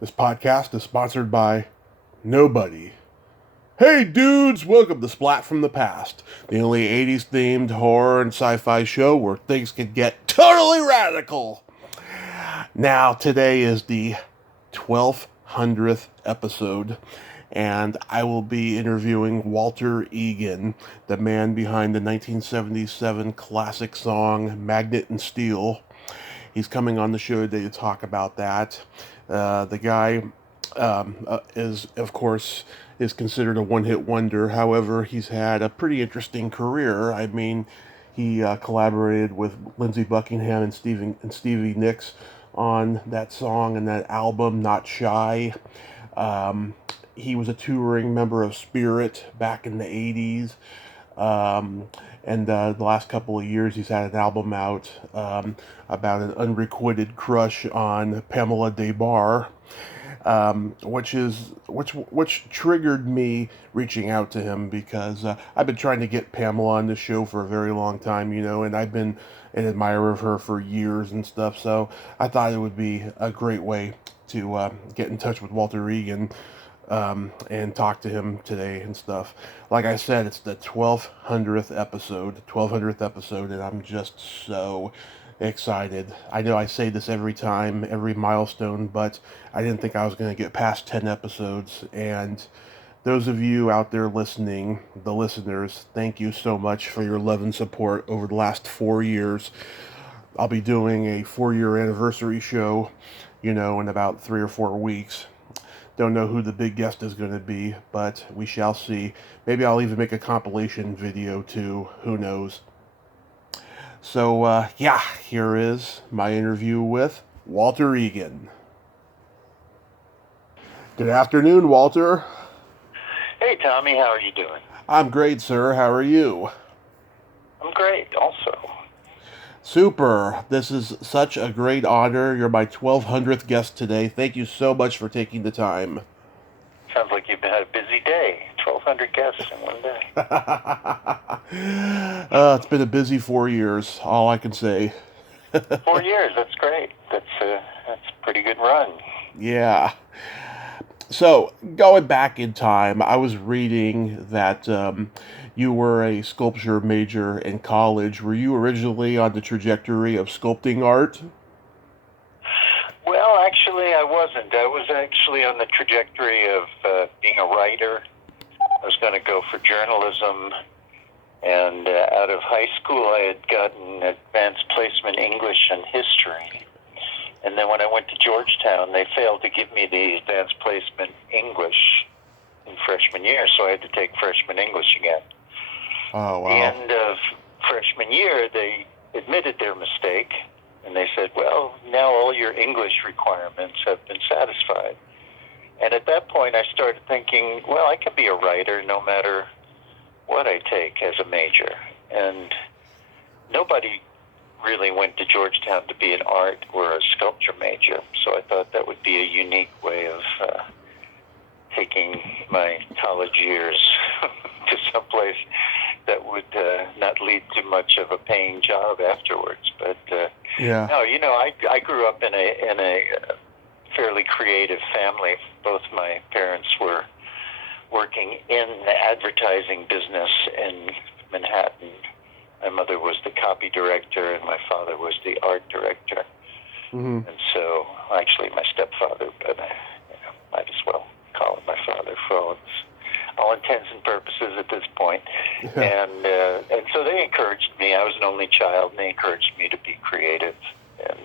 This podcast is sponsored by nobody. Hey dudes, welcome to Splat from the Past, the only 80s themed horror and sci fi show where things can get totally radical. Now, today is the 1200th episode, and I will be interviewing Walter Egan, the man behind the 1977 classic song Magnet and Steel. He's coming on the show today to talk about that. The guy of course, is considered a one-hit wonder. However, he's had a pretty interesting career. I mean, he collaborated with Lindsay Buckingham and Stevie Nicks on that song and that album, Not Shy. He was a touring member of Spirit back in the 80s. And the last couple of years, he's had an album out about an unrequited crush on Pamela Des Barres, which triggered me reaching out to him because I've been trying to get Pamela on the show for a very long time, and I've been an admirer of her for years and stuff. So I thought it would be a great way to get in touch with Walter Egan and talk to him today and stuff. Like I said, it's the 1200th episode, and I'm just so excited. I know I say this every time, every milestone, but I didn't think I was going to get past 10 episodes, and those of you out there listening, the listeners, thank you so much for your love and support over the last 4 years. I'll be doing a 4-year anniversary show, in about 3 or 4 weeks. Don't know who the big guest is going to be, but we shall see. Maybe I'll even make a compilation video too. Who knows? So, here is my interview with Walter Egan. Good afternoon, Walter. Hey, Tommy, how are you doing? I'm great, sir. How are you? I'm great, also. Super. This is such a great honor. You're my 1200th guest today. Thank you so much for taking the time. Sounds like you've had a busy day. 1,200 guests in one day. It's been a busy 4 years, all I can say. 4 years, that's great. That's a pretty good run. Yeah. So, going back in time, I was reading that you were a sculpture major in college. Were you originally on the trajectory of sculpting art? Well, actually, I wasn't. I was actually on the trajectory of being a writer. I was going to go for journalism. And out of high school, I had gotten advanced placement English and history. And then when I went to Georgetown, they failed to give me the advanced placement English in freshman year, so I had to take freshman English again. Oh, wow. At the end of freshman year, they admitted their mistake, and they said, well, now all your English requirements have been satisfied. And at that point, I started thinking, well, I can be a writer no matter what I take as a major. And nobody really went to Georgetown to be an art or a sculpture major, so I thought that would be a unique way of taking my college years to someplace that would not lead to much of a paying job afterwards. But Yeah. no, I grew up in a fairly creative family. Both my parents were working in the advertising business in Manhattan. My mother was the copy director, and my father was the art director. Mm-hmm. And so, actually, my stepfather, but might as well call him my father for all intents and purposes at this point. And so they encouraged me. I was an only child, and they encouraged me to be creative in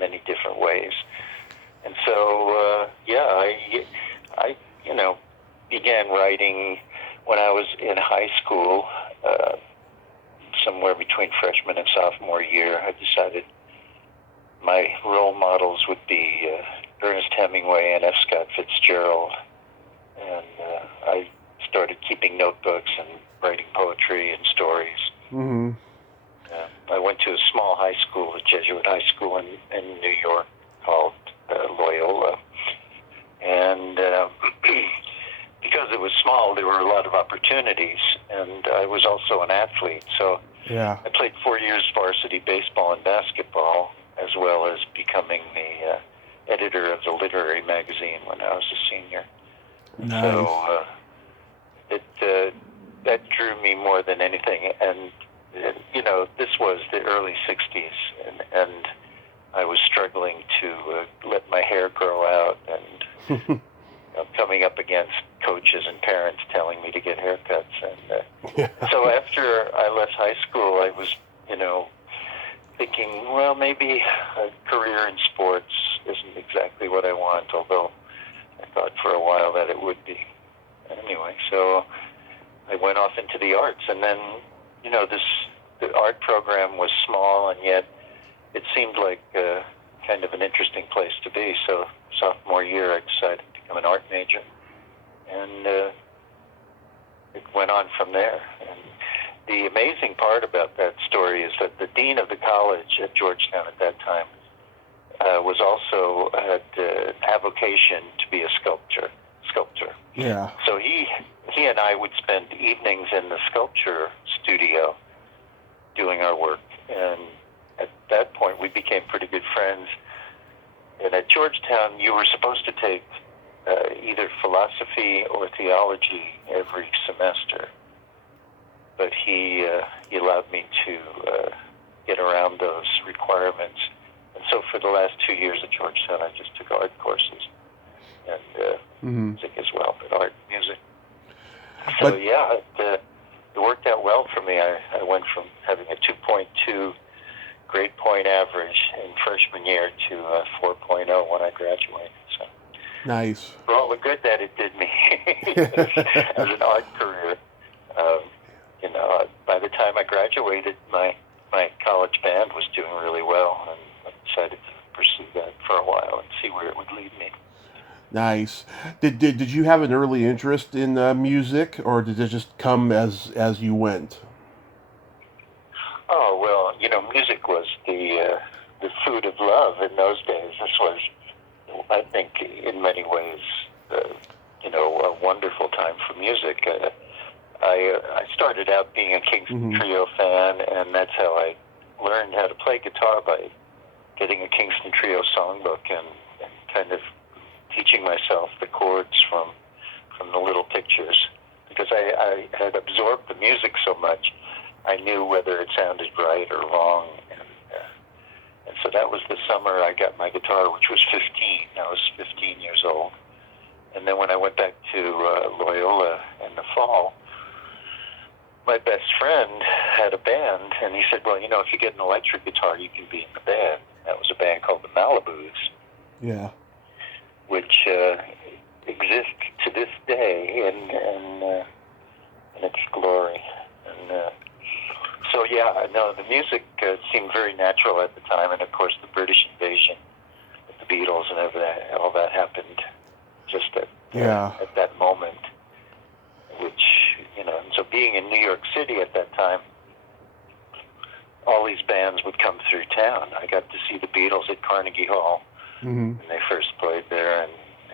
many different ways. And so, I began writing when I was in high school. Somewhere between freshman and sophomore year, I decided my role models would be Ernest Hemingway and F. Scott Fitzgerald. And I started keeping notebooks and writing poetry and stories. Mm-hmm. I went to a small high school, a Jesuit high school in New York called Loyola. And because it was small, there were a lot of opportunities. And I was also an athlete, so Yeah. I played 4 years varsity baseball and basketball, as well as becoming the editor of the literary magazine when I was a senior. Nice. So that drew me more than anything. And this was the early '60s, and I was struggling to let my hair grow out, and coming up against coaches and parents telling me to get haircuts. And so after I left high school, I was, thinking, well, maybe a career in sports isn't exactly what I want, although I thought for a while that it would be. Anyway, so I went off into the arts, and then, the art program was small, and yet it seemed like kind of an interesting place to be. So sophomore year, I decided to become an art major, and it went on from there. And the amazing part about that story is that the dean of the college at Georgetown at that time was also had an avocation to be a sculptor. Yeah. So he and I would spend evenings in the sculpture studio doing our work, and at that point we became pretty good friends. And at Georgetown, you were supposed to take either philosophy or theology every semester, but he allowed me to get around those requirements. And so for the last 2 years at Georgetown, I just took art courses and music as well, but art and music. So it worked out well for me. I went from having a 2.2 grade point average in freshman year to 4.0 when I graduated. So Nice. for all the good that it did me as an art career, by the time I graduated, my college band was doing really well, and I decided to pursue that for a while and see where it would lead me. Nice. Did you have an early interest in music, or did it just come as you went? Oh, well, music was the food of love in those days. This was, I think, in many ways, a wonderful time for music. I started out being a Kingston Trio fan, and that's how I learned how to play guitar, by getting a Kingston Trio songbook and kind of teaching myself the chords from the little pictures, because I had absorbed the music so much. I knew whether it sounded right or wrong, and so that was the summer I got my guitar, which was 15. I was 15 years old. And then when I went back to Loyola in the fall, my best friend had a band, and he said, well, if you get an electric guitar, you can be in the band. That was a band called the Malibus. Yeah. Which exists to this day in its glory. And the music seemed very natural at the time, and of course the British invasion with the Beatles and all that happened just at that moment. Which, and so being in New York City at that time, all these bands would come through town. I got to see the Beatles at Carnegie Hall when they first played there, and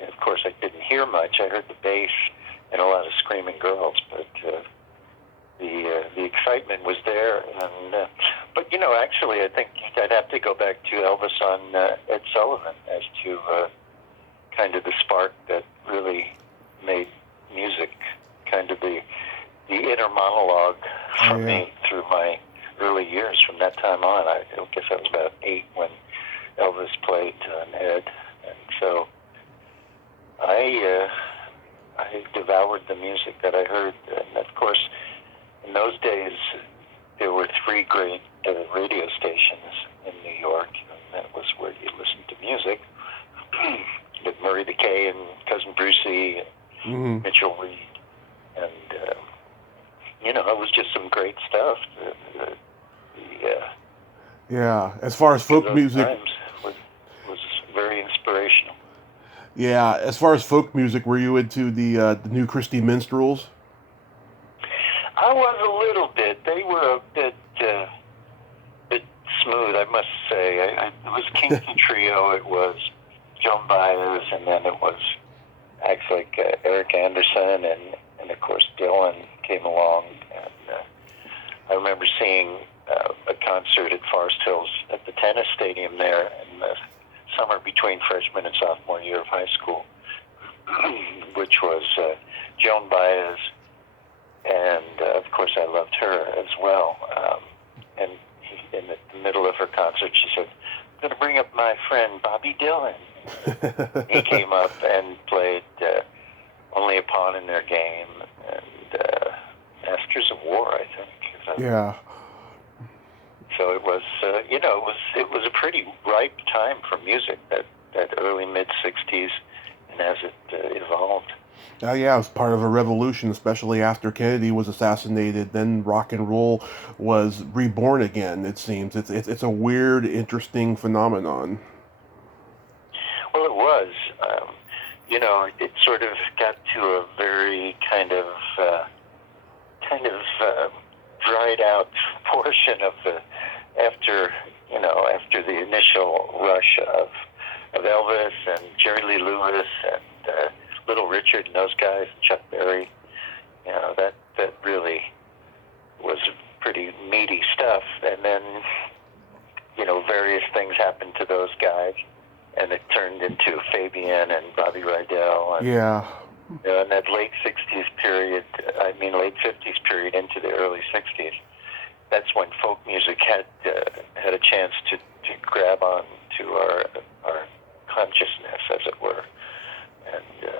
of course I didn't hear much. I heard the bass and a lot of screaming girls, but the excitement was there. And but actually, I think I'd have to go back to Elvis on Ed Sullivan as to kind of the spark that really made music kind of the inner monologue for me through my early years. From that time on, I guess I was about 8 when Elvis played on Ed, and so I devoured the music that I heard. And of course, in those days, there were 3 great radio stations in New York, and that was where you listened to music. With Murray the K and Cousin Brucey, and Mitchell Reed, and it was just some great stuff. As far as folk music, was very inspirational. Yeah, as far as folk music, were you into the new Christy Minstrels? I was a little bit. They were a bit smooth, I must say. It was Kingston Trio. It was Joan Baez, and then it was acts like Eric Anderson, and of course Dylan came along. And I remember seeing a concert at Forest Hills at the tennis stadium there in the summer between freshman and sophomore year of high school, which was Joan Baez, and of course I loved her as well. And in the middle of her concert, she said, "I'm going to bring up my friend Bobby Dylan." He came up and played Only a Pawn in Their Game and Masters of War, I think. Yeah. So it was, it was a pretty ripe time for music, that early mid-'60s, and as it evolved. Yeah, it was part of a revolution, especially after Kennedy was assassinated. Then rock and roll was reborn again. It seems it's a weird, interesting phenomenon. Well, it was. It sort of got to a very kind of dried out portion of after the initial rush of Elvis and Jerry Lee Lewis and Little Richard and those guys, and Chuck Berry. That really was pretty meaty stuff. And then various things happened to those guys, and it turned into Fabian and Bobby Rydell. And, yeah. In that late 60s period, late 50s period into the early 60s, that's when folk music had a chance to grab on to our consciousness, as it were. And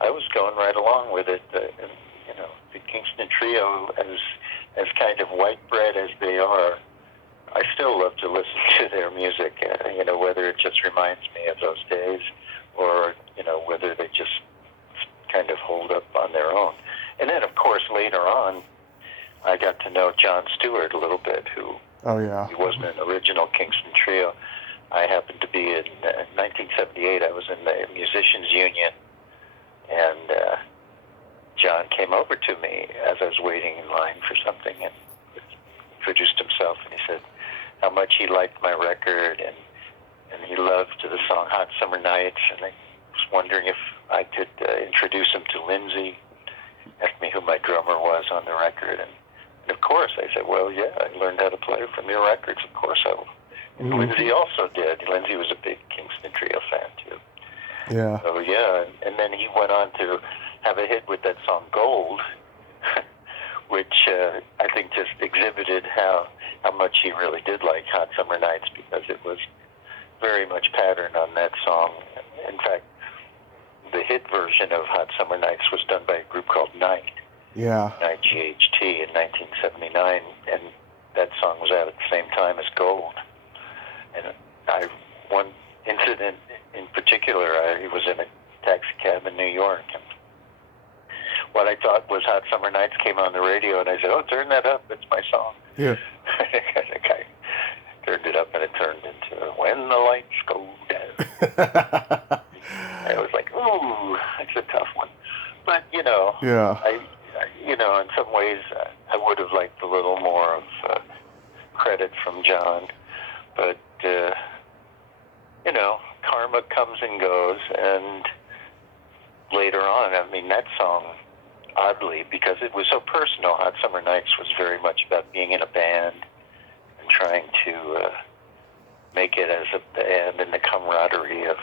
I was going right along with it. The Kingston Trio, as kind of white bread as they are, I still love to listen to their music, whether it just reminds me of those days or, whether they just kind of hold up on their own. And then, of course, later on, I got to know John Stewart a little bit, who he wasn't an original Kingston Trio. I happened to be in 1978, I was in the Musicians Union, and John came over to me as I was waiting in line for something and introduced himself, and he said how much he liked my record, and he loved the song Hot Summer Nights, and I was wondering if I could introduce him to Lindsay, asked me who my drummer was on the record, and of course I said, well, yeah, I learned how to play from your records, of course I will. And Lindsay also did. Lindsay was a big Kingston Trio fan, too. Yeah. So, yeah, and then he went on to have a hit with that song Gold, which I think just exhibited how much he really did like Hot Summer Nights, because it was very much patterned on that song. In fact, the hit version of Hot Summer Nights was done by a group called Night. Yeah. Night GHT in 1979, and that song was out at the same time as Gold. And one incident in particular, I was in a taxi cab in New York, and what I thought was Hot Summer Nights came on the radio, and I said, "Oh, turn that up, it's my song." Yeah. The guy turned it up, and it turned into When the Lights Go Down. I was like, ooh, that's a tough one. But, Yeah. I in some ways, I would have liked a little more of credit from John. But, karma comes and goes, and later on, that song, oddly, because it was so personal, Hot Summer Nights was very much about being in a band and trying to make it as a band and the camaraderie of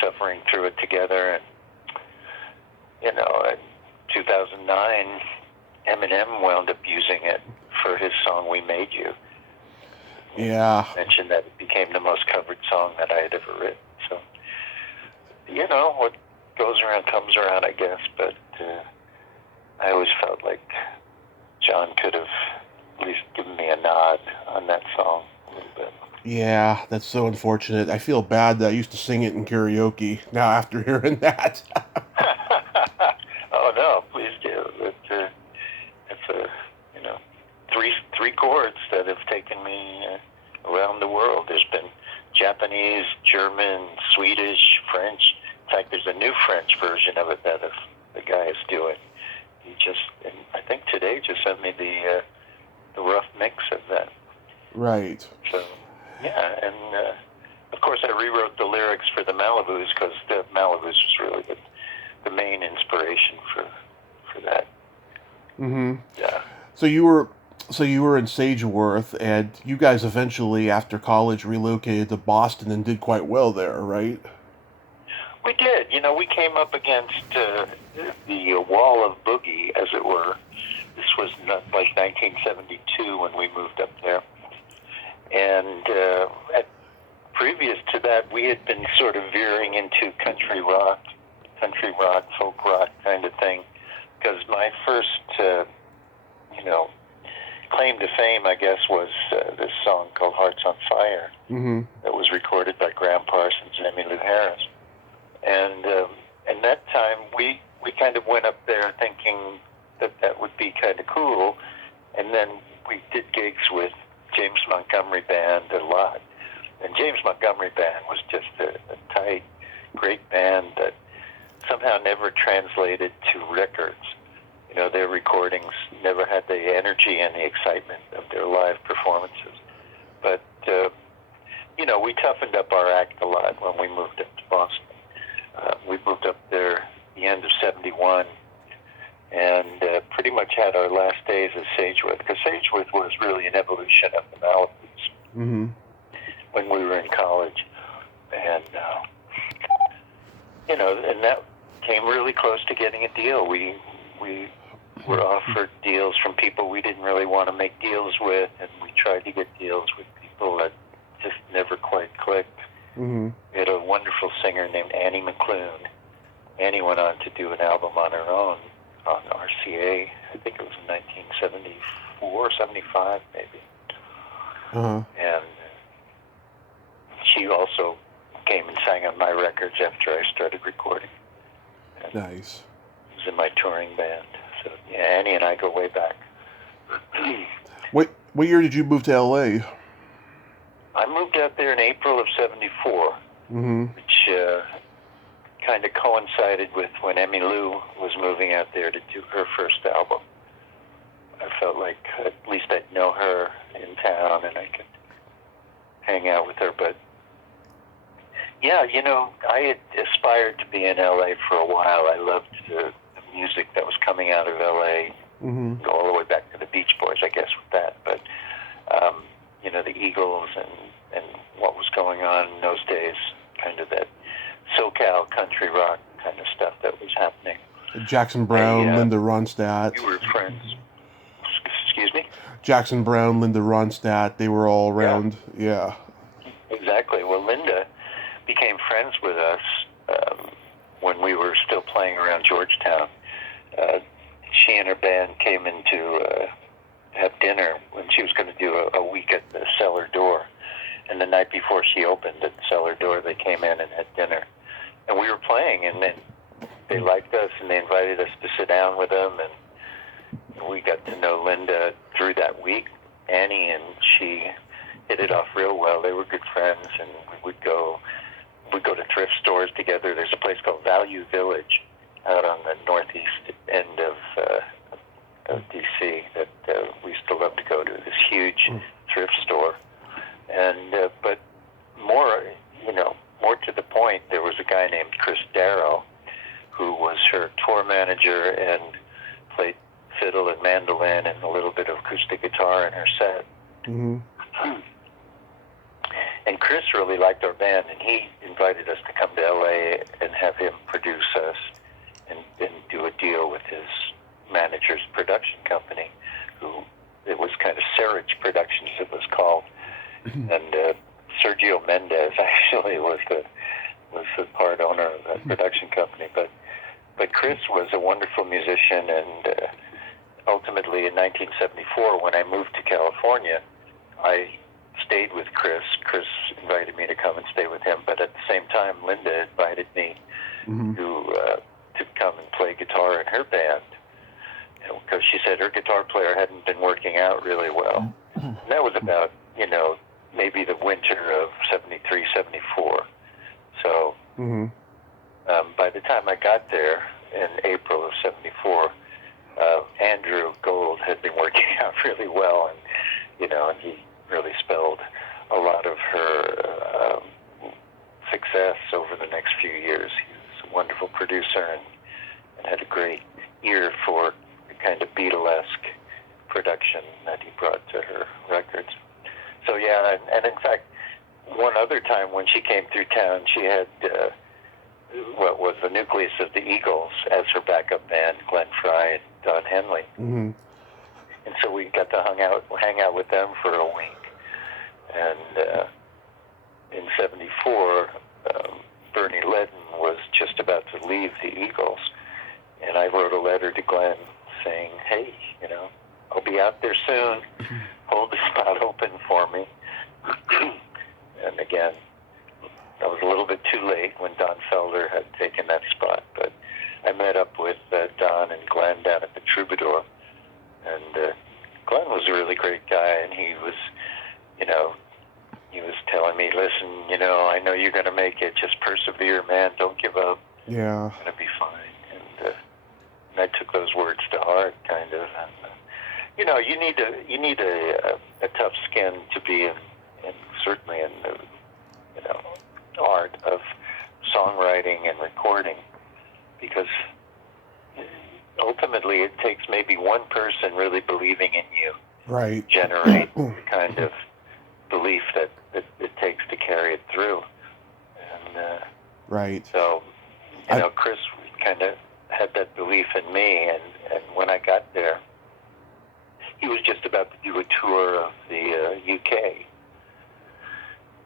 suffering through it together. And, in 2009, Eminem wound up using it for his song We Made You. Yeah. I mentioned that it became the most covered song that I had ever written. So, what goes around comes around, I guess. But I always felt like John could have at least given me a nod on that song a little bit. Yeah, that's so unfortunate. I feel bad that I used to sing it in karaoke now after hearing that. Oh, no, please do. It's three chords that have taken me around the world. There's been Japanese, German, Swedish, French. In fact, there's a new French version of it that the guy is doing. He I think today, just sent me the rough mix of that. Right. So, yeah, and of course I rewrote the lyrics for the Malibus, because the Malibus was really the main inspiration for that. Mm-hmm. Yeah. So you were So you were in Sageworth, and you guys eventually, after college, relocated to Boston and did quite well there, right? We did. You know, we came up against the wall of boogie, as it were. This was like 1972 when we moved up there. And previous to that, we had been sort of veering into country rock, folk rock kind of thing. Because my first, claim to fame, I guess, was this song called Hearts on Fire that was recorded by Graham Parsons and Emmylou Harris. And that time, we kind of went up there thinking that would be kind of cool. And then we did gigs with James Montgomery Band a lot. And James Montgomery Band was just a tight, great band that somehow never translated to records. You know, their recordings never had the energy and the excitement of their live performances. But, we toughened up our act a lot when we moved up to Boston. We moved up there at the end of 71 and pretty much had our last days at Sageworth, because Sageworth was really an evolution of the Malibus when we were in college. And, and that came really close to getting a deal. We were offered deals from people we didn't really want to make deals with, and we tried to get deals with people that just never quite clicked. We had a wonderful singer named Annie McClune. Annie went on to do an album on her own on RCA. I think it was in 1974, 75 maybe. And she also came and sang on my records after I started recording. And nice. It was in my touring band. So yeah, Annie and I go way back. What year did you move to LA? I moved out there in April of 74, which kind of coincided with when Emmylou was moving out there to do her first album. I felt like at least I'd know her in town and I could hang out with her. But yeah, I had aspired to be in LA for a while. I loved the music that was coming out of LA, go all the way back to the Beach Boys, I guess, with that. But the Eagles and what was going on in those days, kind of that SoCal country rock kind of stuff that was happening. Jackson Browne, Linda Ronstadt. You were friends. Excuse me? Jackson Browne, Linda Ronstadt, they were all around. Yeah. Exactly. Well, Linda became friends with us when we were still playing around Georgetown. She and her band came in to have dinner when she was going to do a week at the Cellar Door. And the night before she opened at the Cellar Door, they came in and had dinner. And we were playing, and then they liked us, and they invited us to sit down with them. And we got to know Linda through that week. Annie and she hit it off real well. They were good friends, and we'd go to thrift stores together. There's a place called Value Village out on the northeast end of D.C. that we used to love to go to. This huge thrift store, and but more to the point, there was a guy named Chris Darrow who was her tour manager and played fiddle and mandolin and a little bit of acoustic guitar in her set. And Chris really liked our band, and he invited us to come to L.A. and have him produce us and do a deal with his manager's production company, it was kind of Serge Productions, it was called. And Sergio Mendez actually was the part owner of that production company. But Chris was a wonderful musician, and ultimately in 1974, when I moved to California, I stayed with Chris. Chris invited me to come and stay with him, but at the same time, Linda invited me to come and play guitar in her band, because she said her guitar player hadn't been working out really well. And that was about, maybe the winter of 73, 74. So by the time I got there in April of 74, Andrew Gold had been working out really well, and he really spelled a lot of her success over the next few years. He was a wonderful producer and had a great ear for the kind of Beatlesque production that he brought to her records. So yeah, and in fact, one other time when she came through town, she had what was the nucleus of the Eagles as her backup band, Glenn Frey and Don Henley. Mm-hmm. And so we got to hang out with them for a week. And in '74, Bernie Ledden was just about to leave the Eagles. And I wrote a letter to Glenn saying, hey, I'll be out there soon. Hold the spot open for me. And again, I was a little bit too late when Don Felder had taken that spot. But I met up with Don and Glenn down at the Troubadour. And Glenn was a really great guy, and he was telling me, listen, I know you're going to make it. Just persevere, man. Don't give up. Yeah. It's going to be fine. And I took those words to heart, kind of. And, you need a tough skin to be in certainly in the art of songwriting and recording, because ultimately it takes maybe one person really believing in you, right, generate the kind of belief that it takes to carry it through. And right. So Chris kind of had that belief in me, and when I got there, he was just about to do a tour of the UK.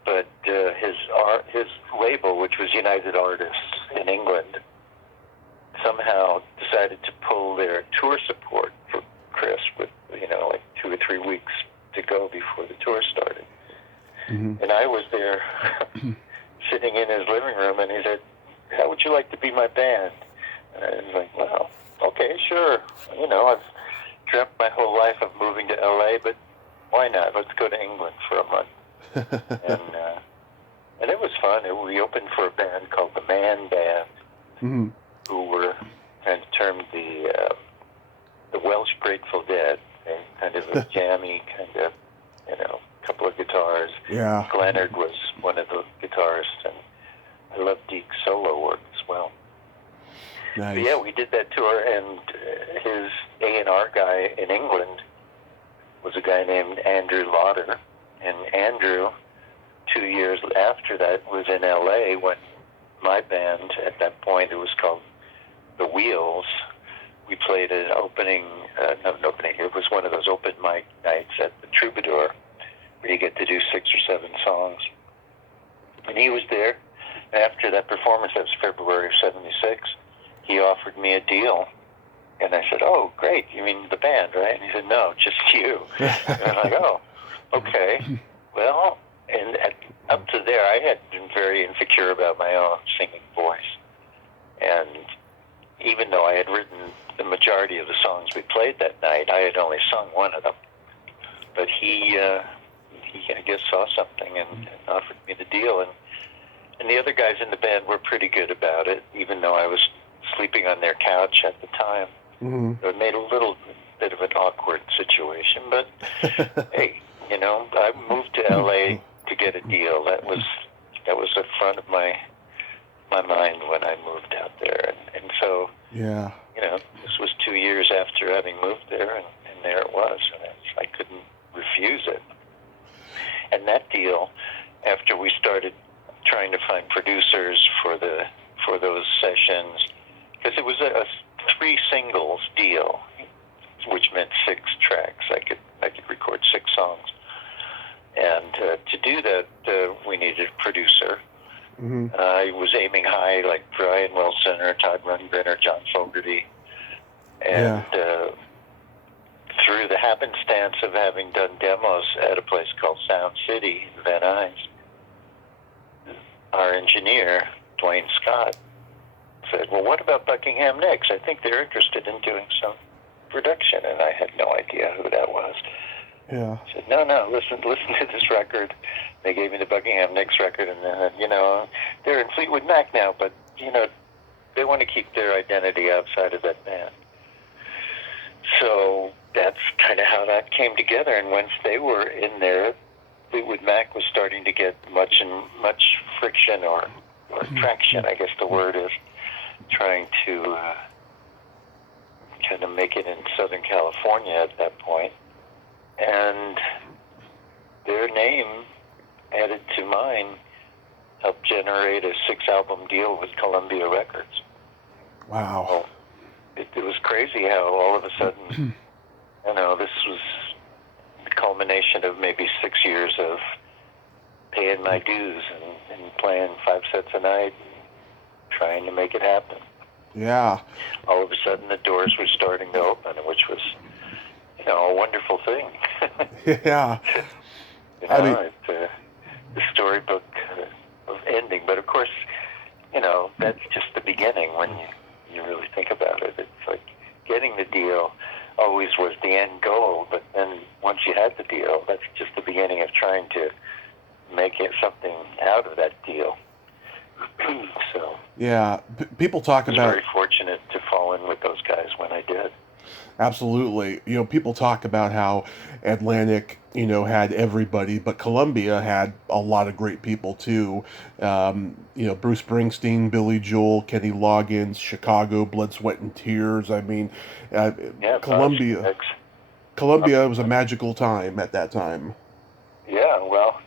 But his label, which was United Artists in England, somehow decided to pull their tour support for Chris with, like 2 or 3 weeks to go before the tour started. Mm-hmm. And I was there sitting in his living room, and he said, how would you like to be my band? And I was like, well, okay, sure. I've dreamt my whole life of moving to LA, but why not? Let's go to England for a month. And it was fun. We opened for a band called the Man Band, mm-hmm. who were kind of termed the Welsh Grateful Dead. They kind of a jammy kind of, couple of guitars. Yeah. Glennard was one of the guitarists, and I loved Deke's solo work as well. Nice. But yeah, we did that tour, and his A&R guy in England was a guy named Andrew Lauder. And Andrew, 2 years after that, was in L.A. when my band, at that point, it was called The Wheels. We played an opening, it was one of those open mic nights at the Troubadour, where you get to do 6 or 7 songs. And he was there. After that performance, that was February of '76, he offered me a deal. And I said, oh, great, you mean the band, right? And he said, no, just you. And I'm like, oh, okay. Well, and up to there, I had been very insecure about my own singing voice. And even though I had written the majority of the songs we played that night, I had only sung one of them. But he I guess, saw something and offered me the deal. And the other guys in the band were pretty good about it, even though I was sleeping on their couch at the time. Mm-hmm. It made a little bit of an awkward situation, but hey, I moved to LA to get a deal. That was the front of my mind when I moved out there, and so yeah, this was 2 years after having moved there, and there it was, and I couldn't refuse it. And that deal, after we started trying to find producers for those sessions, because it was a 3 singles deal, which meant 6 tracks. I could record 6 songs, and to do that, we needed a producer. Mm-hmm. I was aiming high, like Brian Wilson or Todd Rundgren or John Fogerty, and through the happenstance of having done demos at a place called Sound City in Van Nuys, our engineer, Dwayne Scott, said, well, what about Buckingham Nicks? I think they're interested in doing some production. And I had no idea who that was. Yeah. I said, no, listen to this record. They gave me the Buckingham Nicks record, and they're in Fleetwood Mac now, but, they want to keep their identity outside of that band. So that's kind of how that came together. And once they were in there, Fleetwood Mac was starting to get much friction or traction, I guess the word is, trying to going to make it in Southern California at that point. And their name added to mine helped generate a 6-album deal with Columbia Records. Wow. Well, it was crazy how all of a sudden, this was the culmination of maybe 6 years of paying my dues and playing 5 sets a night and trying to make it happen. Yeah. All of a sudden the doors were starting to open, which was, a wonderful thing. Yeah. The storybook of ending. But of course, that's just the beginning when you really think about it. It's like getting the deal always was the end goal, but then once you had the deal, that's just the beginning of trying to make it something out of that deal. So yeah, people talk I was about very fortunate to fall in with those guys when I did. absolutely. People talk about how Atlantic, had everybody, but Columbia had a lot of great people too. Bruce Springsteen, Billy Joel, Kenny Loggins, Chicago, Blood, Sweat, and Tears. I mean, Columbia. Columbia was a magical time at that time. Yeah, well,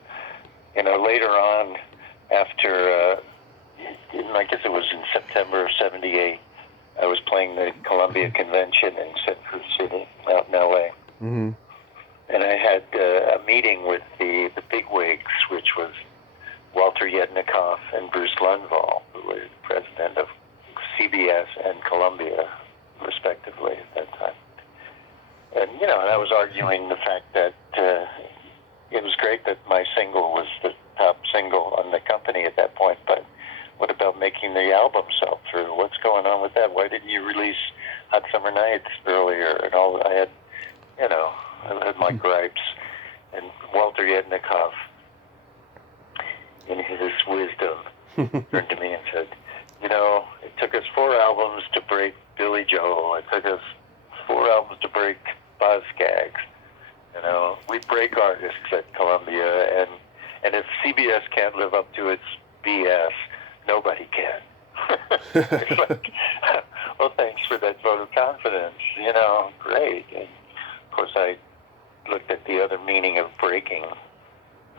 later on, after, I guess it was in September of '78, I was playing the Columbia Convention in Central City, out in L.A. Mm-hmm. And I had a meeting with the bigwigs, which was Walter Egan and Bruce Lundvall, who were the president of CBS and Columbia, respectively, at that time. And, I was arguing the fact that it was great that my single was the top single on the company at that point, but what about making the album sell through? What's going on with that? Why didn't you release Hot Summer Nights earlier? And all I had, I had my gripes. And Walter Yednikoff, in his wisdom, turned to me and said, it took us 4 albums to break Billy Joel. It took us 4 albums to break Boz Scaggs. We break artists at Columbia, and if CBS can't live up to its BS, nobody can. It's like, well, thanks for that vote of confidence. Great. And of course, I looked at the other meaning of breaking.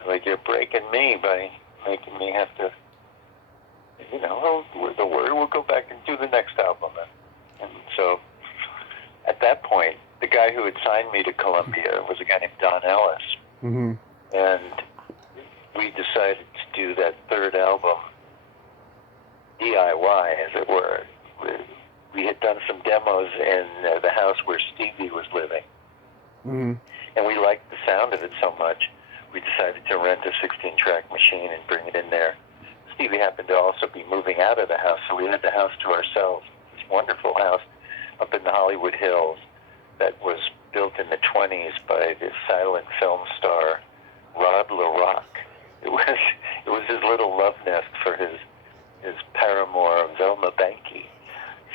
Like, you're breaking me by making me have to, the word, we'll go back and do the next album. And so, at that point, the guy who had signed me to Columbia was a guy named Don Ellis. Mm-hmm. And we decided to do that 3rd album DIY, as it were. We had done some demos in the house where Stevie was living. Mm-hmm. And we liked the sound of it so much, we decided to rent a 16-track machine and bring it in there. Stevie happened to also be moving out of the house, so we had the house to ourselves. This wonderful house up in the Hollywood Hills that was built in the 1920s by the silent film star Rod LaRock. It was his little love nest for his paramour, Velma Banky.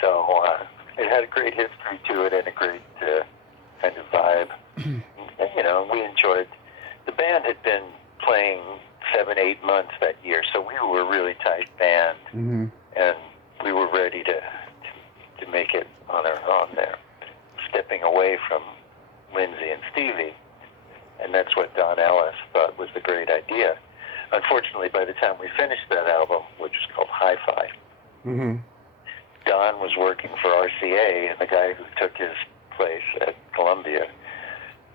So it had a great history to it and a great kind of vibe. And, we enjoyed. The band had been playing 7-8 months that year, so we were a really tight band, Mm-hmm. and we were ready to make it on our own there, stepping away from Lindsay and Stevie. And that's what Don Ellis thought was the great idea. Unfortunately, by the time we finished that album, which was called Hi-Fi, Mm-hmm. Don was working for RCA, and the guy who took his place at Columbia,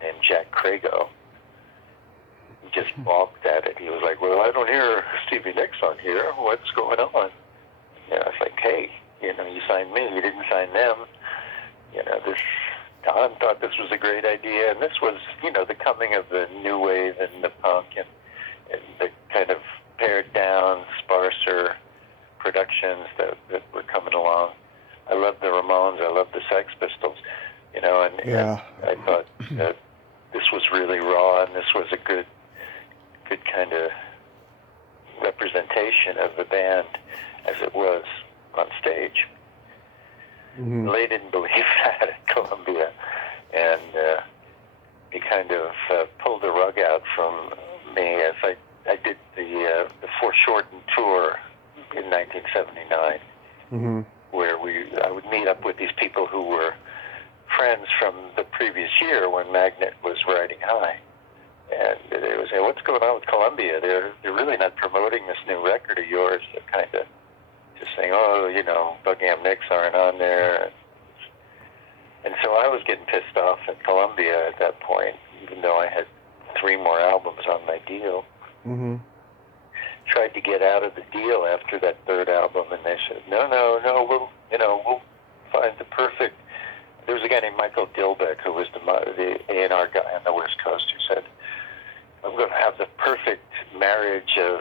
named Jack Crago, just balked at it. He was like, well, I don't hear Stevie Nicks on here. What's going on? I was like, hey, you signed me. You didn't sign them. Don thought this was a great idea, and this was, the coming of the new wave and the punk and the kind of pared down, sparser productions that were coming along. I loved the Ramones. I loved the Sex Pistols, and I thought that this was really raw, and this was a good kind of representation of the band as it was on stage. Mm-hmm. They didn't believe that at Columbia, and he kind of pulled the rug out from me as I did the foreshortened tour in 1979, Mm-hmm. where I would meet up with these people who were friends from the previous year when Magnet was riding high. And they would say, what's going on with Columbia? They're really not promoting this new record of yours. They're kind of just saying, oh, Buckingham Nicks aren't on there. And so I was getting pissed off at Columbia at that point, even though I had 3 more albums on my deal. Mm-hmm. Tried to get out of the deal after that 3rd album, and they said, no, we'll find the perfect. There was a guy named Michael Dilbeck, who was the A&R guy on the West Coast, who said, I'm going to have the perfect marriage of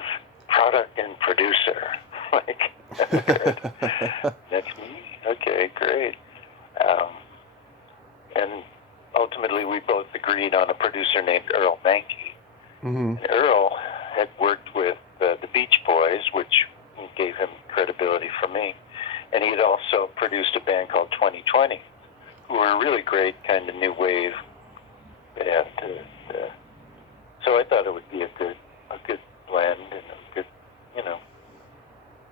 product and producer. Like, that's good. That's me? Okay, great. And ultimately, we both agreed on a producer named Earl Mankey. Mm-hmm. And Earl had worked with the Beach Boys, which gave him credibility for me. And he had also produced a band called 2020, who were a really great kind of new wave band. So I thought it would be a good blend and a good,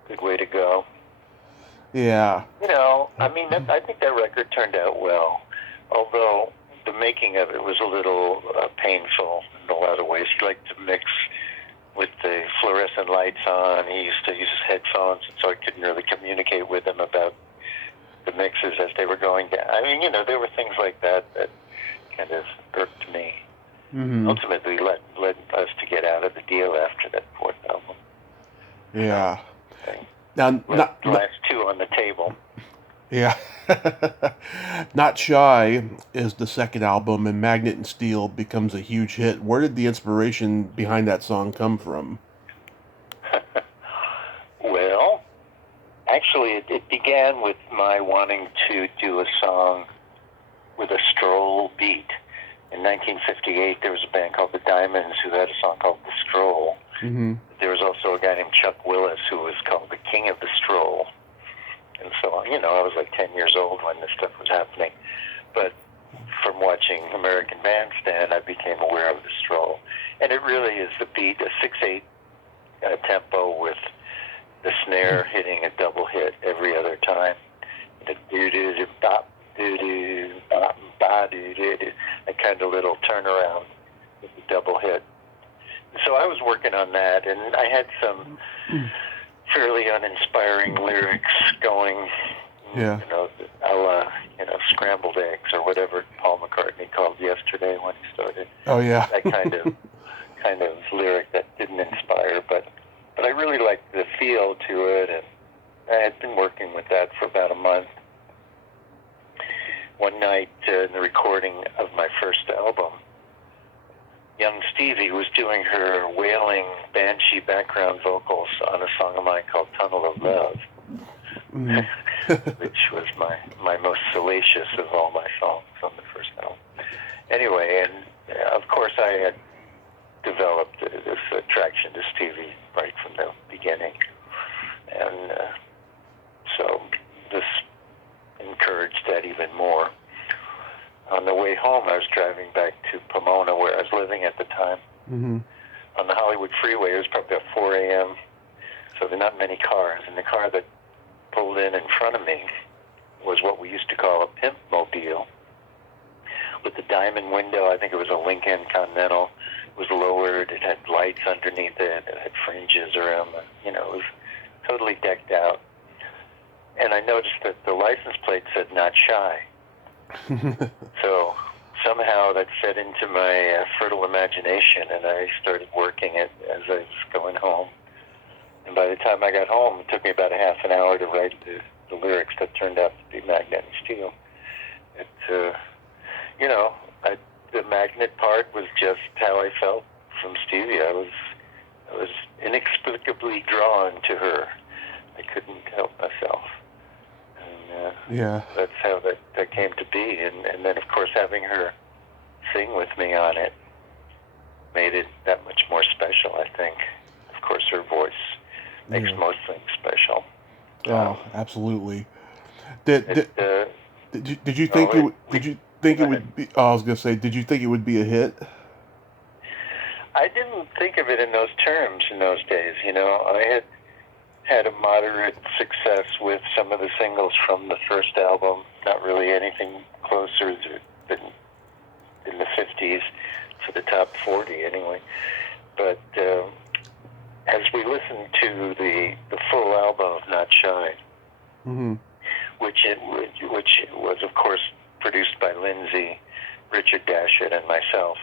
good way to go. Yeah. I think that record turned out well, although the making of it was a little painful in a lot of ways. He liked to mix with the fluorescent lights on. He used to use his headphones, and so I couldn't really communicate with him about the mixes as they were going down. There were things like that kind of irked me. Mm-hmm. Ultimately led us to get out of the deal after that 4th album. Yeah. Okay. Now, last 2 on the table. Yeah. Not Shy is the 2nd album, and Magnet and Steel becomes a huge hit. Where did the inspiration behind that song come from? Well, actually, it began with my wanting to do a song with a stroll beat. In 1958, there was a band called the Diamonds who had a song called The Stroll. Mm-hmm. There was also a guy named Chuck Willis who was called the King of the Stroll. And so, I was like 10 years old when this stuff was happening. But from watching American Bandstand, I became aware of the Stroll. And it really is the beat, a 6/8 tempo with the snare hitting a double hit every other time. The doo-doo-doo-bop, doo-doo-bop, ba-doo-doo-doo. A kind of little turnaround with the double hit. So I was working on that, and I had some fairly uninspiring lyrics going, Yeah. a la, scrambled eggs or whatever Paul McCartney called yesterday when he started. Oh, yeah. That kind of lyric that didn't inspire, but I really liked the feel to it, and I had been working with that for about a month. One night in the recording of my first album, young Stevie was doing her wailing banshee background vocals on a song of mine called Tunnel of Love, which was my most salacious of all my songs on the first album. Anyway, and of course I had developed this attraction to Stevie right from the beginning. And so this encouraged that even more. On the way home, I was driving back to Pomona, where I was living at the time. Mm-hmm. On the Hollywood freeway, it was probably about 4 a.m., so there were not many cars. And the car that pulled in front of me was what we used to call a pimp mobile, with the diamond window. I think it was a Lincoln Continental. It was lowered. It had lights underneath it. It had fringes around the, it was totally decked out. And I noticed that the license plate said "Not Shy." So somehow that fed into my fertile imagination, and I started working it as I was going home. And by the time I got home, it took me about a half an hour to write the lyrics that turned out to be Magnet and Steel. The Magnet part was just how I felt from Stevie. I was inexplicably drawn to her. I couldn't help myself. And Yeah. that's how that came to be. And then, of course, having her sing with me on it made it that much more special, I think. Of course, her voice makes most things special. Oh, absolutely. Did you think did you think it would be? Oh, I was gonna say, did you think it would be a hit? I didn't think of it in those terms in those days. I had a moderate success with some of the singles from the first album. Not really anything closer than in the 50s to the top 40 anyway. But as we listened to the full album of Not Shy, Mm-hmm. which was of course produced by Lindsay, Richard Dashett, and myself.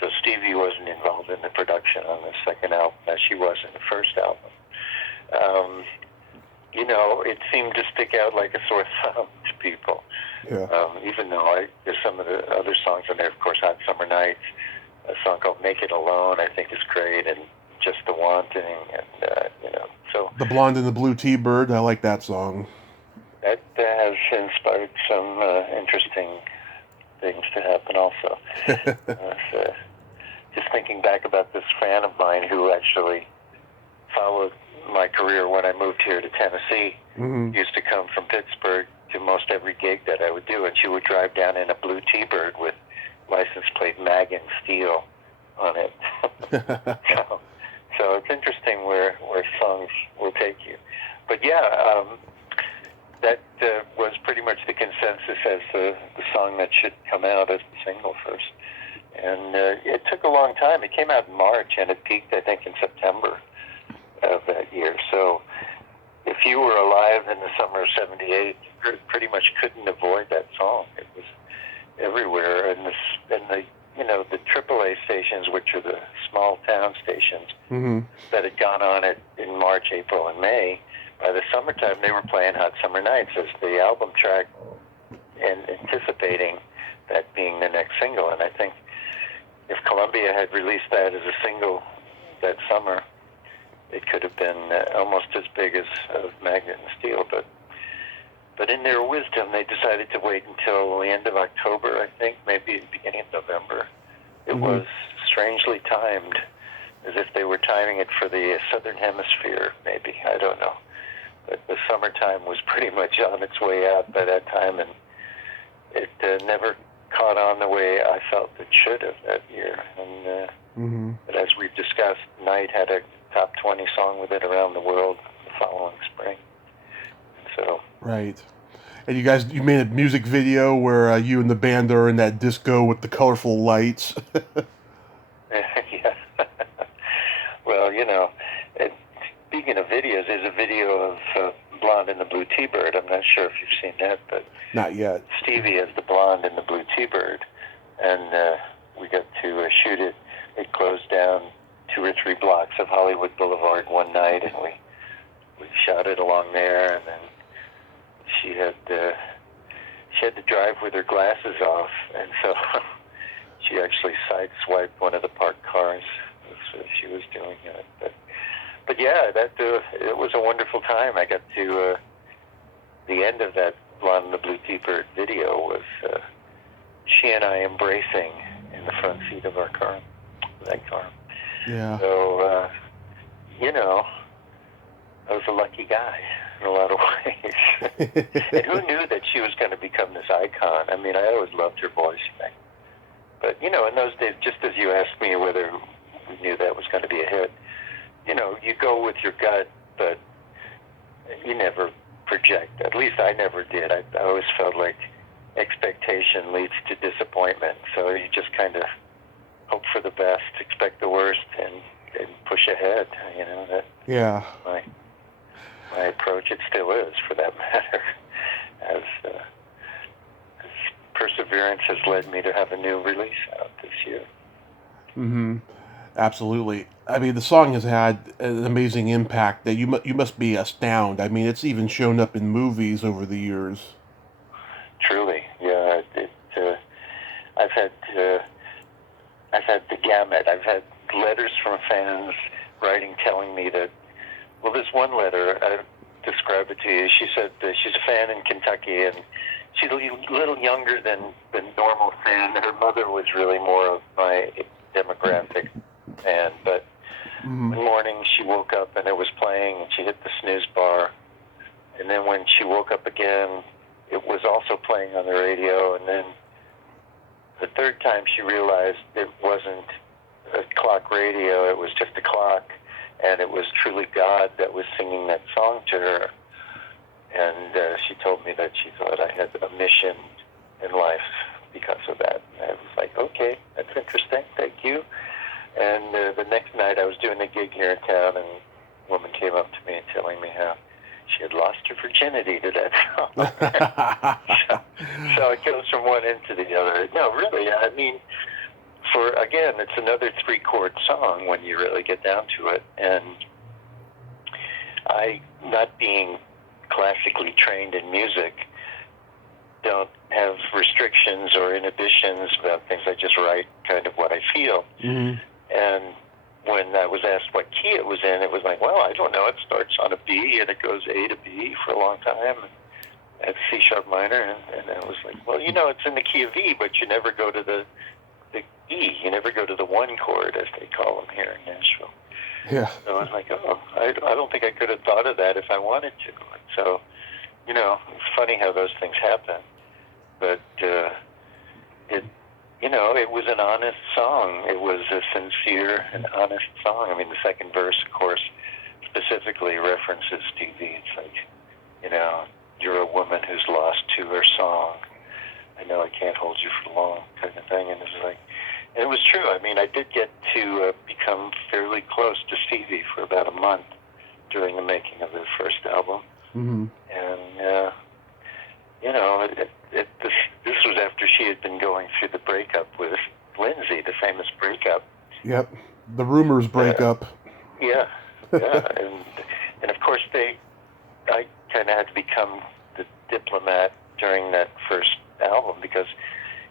So Stevie wasn't involved in the production on the second album as she was in the first album. It seemed to stick out like a sore thumb to people. Yeah. Even though there's some of the other songs on there, of course, Hot Summer Nights, a song called Make It Alone, I think is great, and Just the Wanting, and, so... The Blonde and the Blue T-Bird, I like that song. That has inspired some interesting things to happen also. Just thinking back about this fan of mine who actually followed my career when I moved here to Tennessee. Mm-hmm. Used to come from Pittsburgh to most every gig that I would do, and she would drive down in a blue T-Bird with license plate Mag and Steel on it. So it's interesting where songs will take you. But yeah, that was pretty much the consensus as the song that should come out as the single first. And it took a long time. It came out in March, and it peaked, I think, in September of that year. So if you were alive in the summer of '78, you pretty much couldn't avoid that song. It was everywhere. And the AAA stations, which are the small town stations, mm-hmm. that had gone on it in March, April, and May, by the summertime, they were playing Hot Summer Nights as the album track and anticipating that being the next single. And I think if Columbia had released that as a single that summer, it could have been almost as big as Magnet and Steel. But in their wisdom, they decided to wait until the end of October, I think, maybe the beginning of November. It was strangely timed, as if they were timing it for the Southern Hemisphere, maybe. I don't know. But the summertime was pretty much on its way out by that time, and it never caught on the way I felt it should have that year. And but as we've discussed, Night had a top 20 song with it around the world the following spring. So right. And you made a music video where you and the band are in that disco with the colorful lights. yeah. Well, speaking of videos, there's a video of Blonde and the Blue T-Bird. I'm not sure if you've seen that, but Not yet. Stevie as the Blonde and the Blue T-Bird, and we got to shoot it. It closed down 2 or 3 blocks of Hollywood Boulevard one night, and we shot it along there, and then she had to drive with her glasses off, and so she actually sideswiped one of the parked cars as she was doing it. But yeah, it was a wonderful time. I got to the end of that Blonde and the Blue T-Bird video was she and I embracing in the front seat of that car. Yeah. So I was a lucky guy in a lot of ways. And who knew that she was going to become this icon? I mean, I always loved her voice. But, in those days, just as you asked me whether we knew that was going to be a hit, you go with your gut, but you never project. At least I never did. I always felt like expectation leads to disappointment. So you just kind of hope for the best, expect the worst, and push ahead. Yeah. My approach, it still is, for that matter, as perseverance has led me to have a new release out this year. Mm-hmm. Absolutely. I mean, the song has had an amazing impact that you must be astounded. I mean, it's even shown up in movies over the years. Truly, yeah. I've had the gamut. I've had letters from fans writing, telling me that. Well, this one letter, I describe it to you. She said she's a fan in Kentucky, and she's a little younger than the normal fan. Her mother was really more of my demographic fan, but one morning she woke up and it was playing, and she hit the snooze bar. And then when she woke up again, it was also playing on the radio. And then the third time she realized it wasn't a clock radio, it was just a clock. and it was truly God that was singing that song to her. And she told me that she thought I had a mission in life because of that. And I was like, okay, that's interesting, thank you. And the next night I was doing a gig here in town, and a woman came up to me and telling me how she had lost her virginity to that song. so it goes from one end to the other. No, really, I mean, again, it's another 3-chord song when you really get down to it. And I, not being classically trained in music, don't have restrictions or inhibitions about things. I just write kind of what I feel. Mm-hmm. And when I was asked what key it was in, it was like, well, I don't know. It starts on a B and it goes A to B for a long time at C sharp minor. And I was like, well, it's in the key of E, but you never go to the E. You never go to the 1 chord, as they call them here in Nashville. Yeah. So I was like, oh, I don't think I could have thought of that if I wanted to. So, it's funny how those things happen. But it was an honest song. It was a sincere and honest song. I mean, the second verse, of course, specifically references Stevie. It's like, you're a woman who's lost to her song. I know I can't hold you for long, kind of thing. And it was true. I mean, I did get to become fairly close to Stevie for about a month during the making of their first album. Mm-hmm. And, this was after she had been going through the breakup with Lindsay, the famous breakup. Yep, the rumors break up. Yeah, and of course I kind of had to become the diplomat during that first album because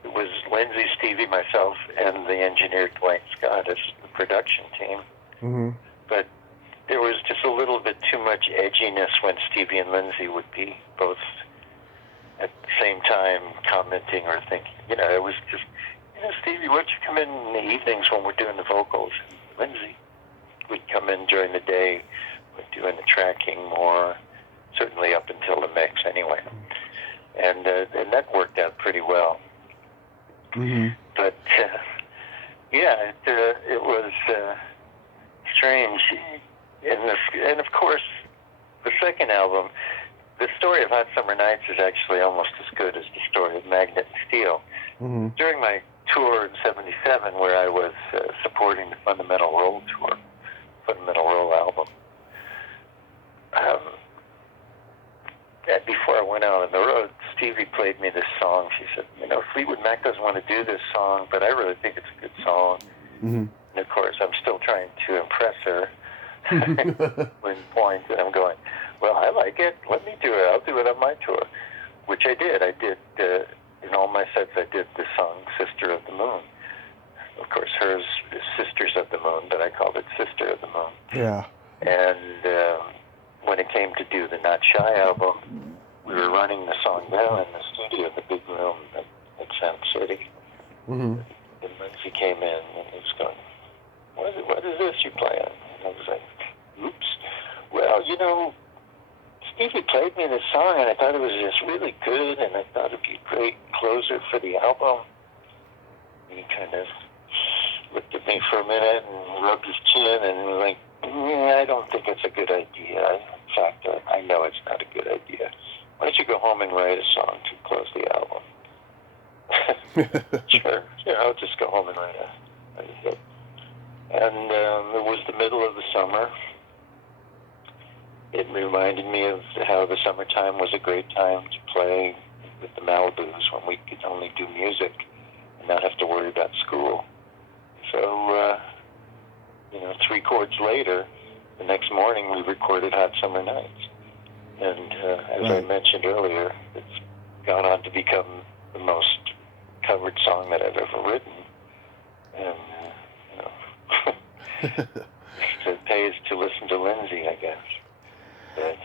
it was Lindsay, Stevie, myself, and the engineer Dwayne Scott as the production team. Mm-hmm. But there was just a little bit too much edginess when Stevie and Lindsay would be both at the same time commenting or thinking. It was just, Stevie, why don't you come in the evenings when we're doing the vocals? And Lindsay would come in during the day, doing the tracking more, certainly up until the mix anyway. And that worked out pretty well. Mm-hmm. But, it was strange. And of course, the second album, the story of Hot Summer Nights is actually almost as good as the story of Magnet and Steel. Mm-hmm. During my tour in '77, where I was supporting the Fundamental Role tour, Fundamental Role album, before I went out on the road, Stevie played me this song. She said, Fleetwood Mac doesn't want to do this song, but I really think it's a good song. Mm-hmm. And of course, I'm still trying to impress her. When point, and I'm going, well, I like it. Let me do it. I'll do it on my tour, which I did. I did in all my sets. I did the song "Sister of the Moon." Of course, hers is "Sisters of the Moon," but I called it "Sister of the Moon." Yeah. And when it came to do the Not Shy album, we were running the song down in the studio, the big room at Sound City. Mm-hmm. And Lindsay came in and he was going, what is this you playing? And I was like, oops. Well, Stevie played me this song, and I thought it was just really good, and I thought it'd be a great closer for the album. And he kind of looked at me for a minute and rubbed his chin and was like, I don't think it's a good idea. In fact, I know it's not a good idea. Why don't you go home and write a song to close the album? Sure. I'll just go home and write a hit. And it was the middle of the summer. It reminded me of how the summertime was a great time to play with the Malibus when we could only do music and not have to worry about school. So, 3 chords later, the next morning we recorded Hot Summer Nights. And as I mentioned earlier, it's gone on to become the most covered song that I've ever written. And, it pays to listen to Lindsay, I guess. But,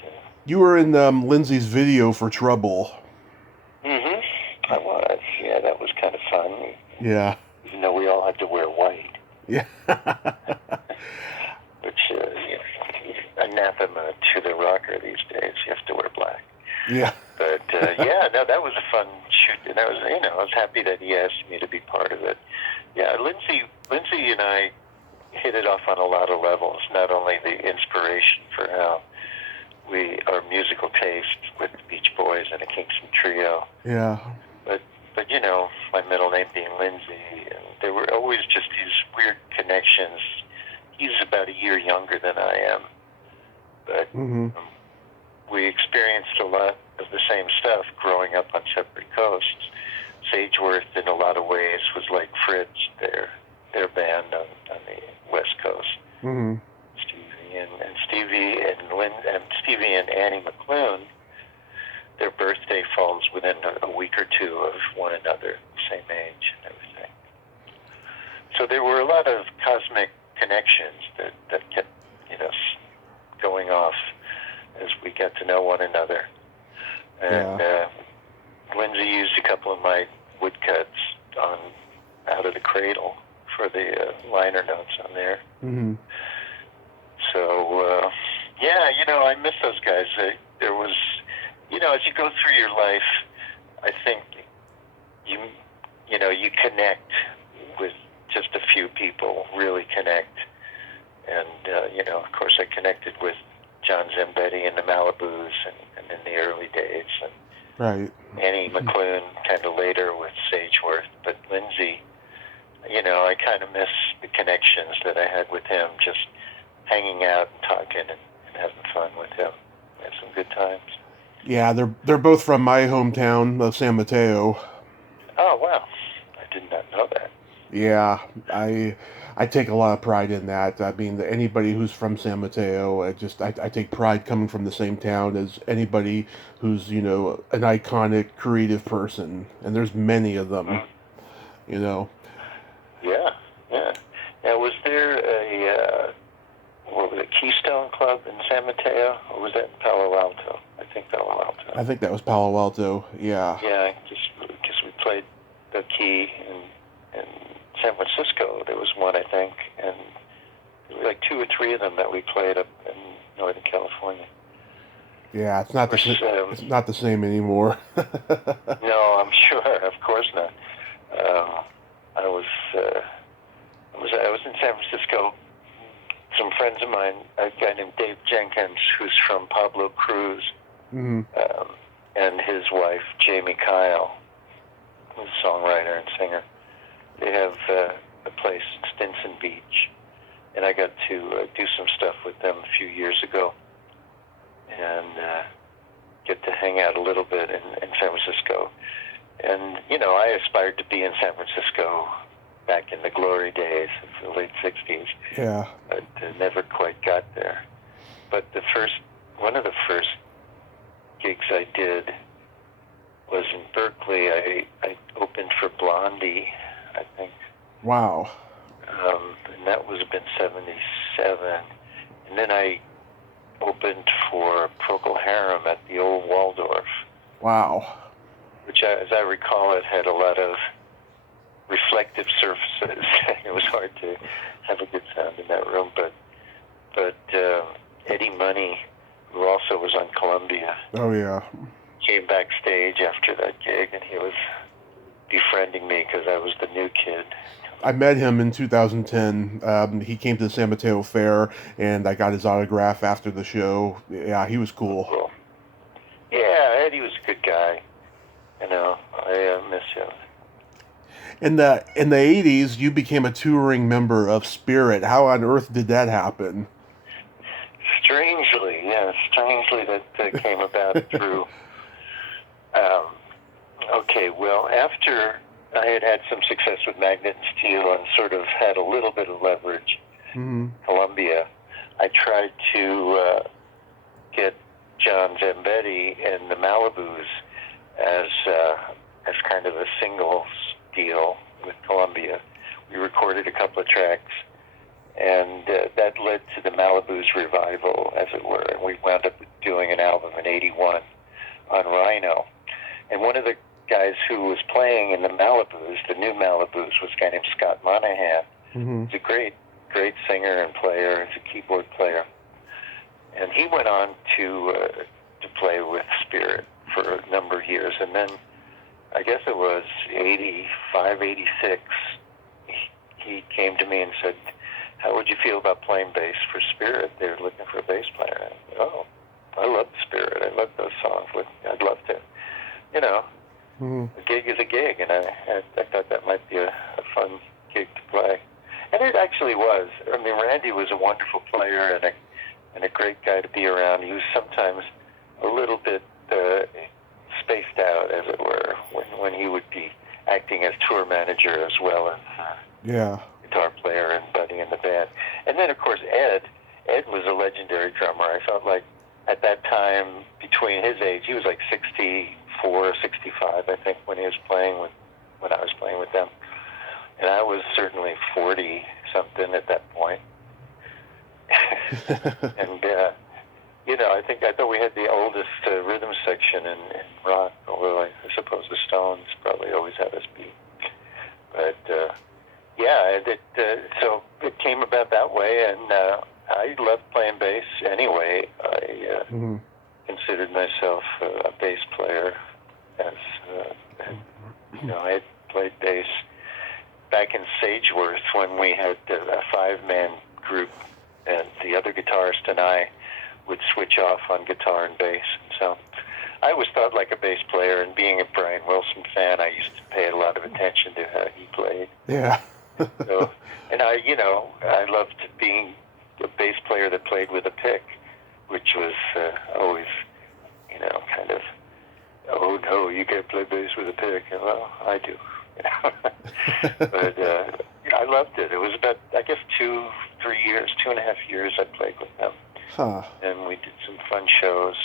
you were in Lindsay's video for Trouble. Mm-hmm. I was. Yeah, that was kind of fun. Yeah. Even though we all had to wear white. Yeah. Which is anathema to the rocker these days. You have to wear black. Yeah. But, that was a fun shoot. And I was happy that he asked me to be part of it. Yeah, Lindsay and I hit it off on a lot of levels. Not only the inspiration for how our musical taste with the Beach Boys and the Kingston Trio, Yeah. but you know, my middle name being Lindsay, and there were always just these weird connections. He's about a year younger than I am, but we experienced a lot of the same stuff growing up on separate coasts. Sageworth, in a lot of ways, was like Fritz, their band on the West Coast. Stevie and Annie McClune, their birthday falls within a week or two of one another, same age and everything. So there were a lot of cosmic connections that kept, you know, going off as we got to know one another. And Lindsay used a couple of my woodcuts on Out of the Cradle for the liner notes on there. So, yeah, you know, I miss those guys. There was, you know, as you go through your life, I think you know, you connect with just a few people, really connect. And, you know, of course I connected with John Zembetti and the Malibus and in the early days. And Right. Annie McClune kind of later with Sageworth. But Lindsay, you know, I kind of miss the connections that I had with him, just hanging out and talking and having fun with him. We had some good times. Yeah, they're both from my hometown of San Mateo. Oh, wow. I did not know that. Yeah, I take a lot of pride in that. I mean, anybody who's from San Mateo, I take pride coming from the same town as anybody who's, you know, an iconic creative person, and there's many of them, you know. Yeah, yeah. Now, was there what was it, Keystone Club in San Mateo, or was that in Palo Alto? I think Palo Alto. I think that was Palo Alto, yeah. Yeah, because we played the Key in San Francisco. There was one, I think, and there were like 2 or 3 of them that we played up in Northern California. Yeah, it's not the same anymore. No, I'm sure. Of course not. I was in San Francisco. Some friends of mine, a guy named Dave Jenkins, who's from Pablo Cruz, and his wife Jamie Kyle, who's a songwriter and singer. They have a place in Stinson Beach, and I got to do some stuff with them a few years ago, and get to hang out a little bit in San Francisco. And, you know, I aspired to be in San Francisco back in the glory days of the late 60s. Yeah. But never quite got there. But one of the first gigs I did was in Berkeley. I opened for Blondie, I think. Wow. And that was been 77. And then I opened for Procol Harum at the old Waldorf. Wow. Which, as I recall, it had a lot of reflective surfaces. It was hard to have a good sound in that room. But Eddie Money, who also was on Columbia, Oh, yeah. came backstage after that gig, and he was befriending me because I was the new kid. I met him in 2010. He came to the San Mateo Fair, and I got his autograph after the show. Yeah, he was cool. Yeah, Eddie was a good guy. You know, I miss him. In the 80s, you became a touring member of Spirit. How on earth did that happen? Strangely that came about through. Okay, well, after I had some success with Magnet and Steel and sort of had a little bit of leverage, Columbia, I tried to get John Zembetti and the Malibus as kind of a singles deal with Columbia. We recorded a couple of tracks, and that led to the Malibu's revival, as it were. And we wound up doing an album in '81 on Rhino. And one of the guys who was playing in the Malibus, the new Malibus, was a guy named Scott Monahan. He's a great singer and player. He's a keyboard player. And he went on to play with Spirit for a number of years. And then I guess it was 85, 86, he came to me and said, how would you feel about playing bass for Spirit? They were looking for a bass player. I said, oh, I love Spirit. I love those songs. I'd love to, you know, a gig is a gig, and I thought that might be a fun gig to play. And it actually was. I mean, Randy was a wonderful player and a great guy to be around. He was sometimes a little bit spaced out, as it were, when he would be acting as tour manager as well as guitar player and buddy in the band. And then, of course, Ed was a legendary drummer. I felt like at that time, between his age, he was like 64, 65, I think, when I was playing with them. And I was certainly 40-something at that point. And, you know, I thought we had the oldest rhythm section in rock, although I suppose the Stones probably always had us beat. But, yeah, so it came about that way, and I loved playing bass anyway. I considered myself a bass player, as, you know, I had played bass back in Sageworth when we had a 5-man group, and the other guitarist and I would switch off on guitar and bass. So I always thought like a bass player, and being a Brian Wilson fan, I used to pay a lot of attention to how he played. Yeah. So, and I loved being a bass player that played with a pick, which was always, you know, kind of, oh no, you can't play bass with a pick. And, well, I do. But I loved it. It was about, I guess, 2.5 years I played with them. Huh. And we did some fun shows.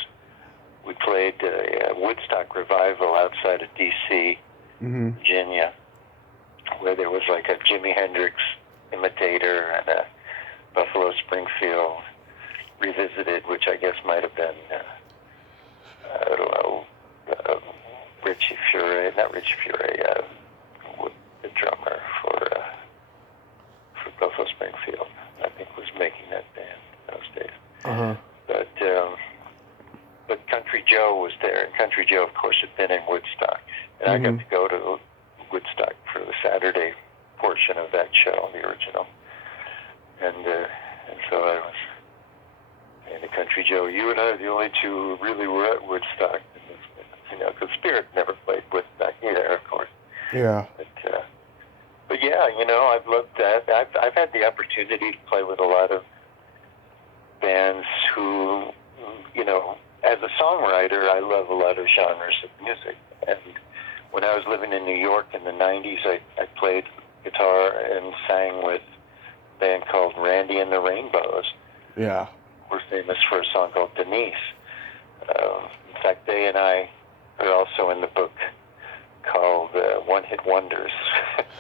We played a Woodstock revival outside of D.C., Virginia, where there was like a Jimi Hendrix imitator and a Buffalo Springfield revisited, which I guess might have been, I don't know, Richie Furay, not Richie Furay, the drummer for Buffalo Springfield, I think, was making that band in those days. Uh-huh. But Country Joe was there, and Country Joe, of course, had been in Woodstock, and I got to go to Woodstock for the Saturday portion of that show, the original, and so I was saying to Country Joe, you and I are the only two who really were at Woodstock, you know, because Spirit never played Woodstock either, of course. Yeah. But yeah, you know, I've loved that. I've had the opportunity to play with a lot of bands who, you know, as a songwriter, I love a lot of genres of music. And when I was living in New York in the 90s, I played guitar and sang with a band called Randy and the Rainbows. Yeah. We're famous for a song called Denise. In fact, they and I are also in the book called One Hit Wonders.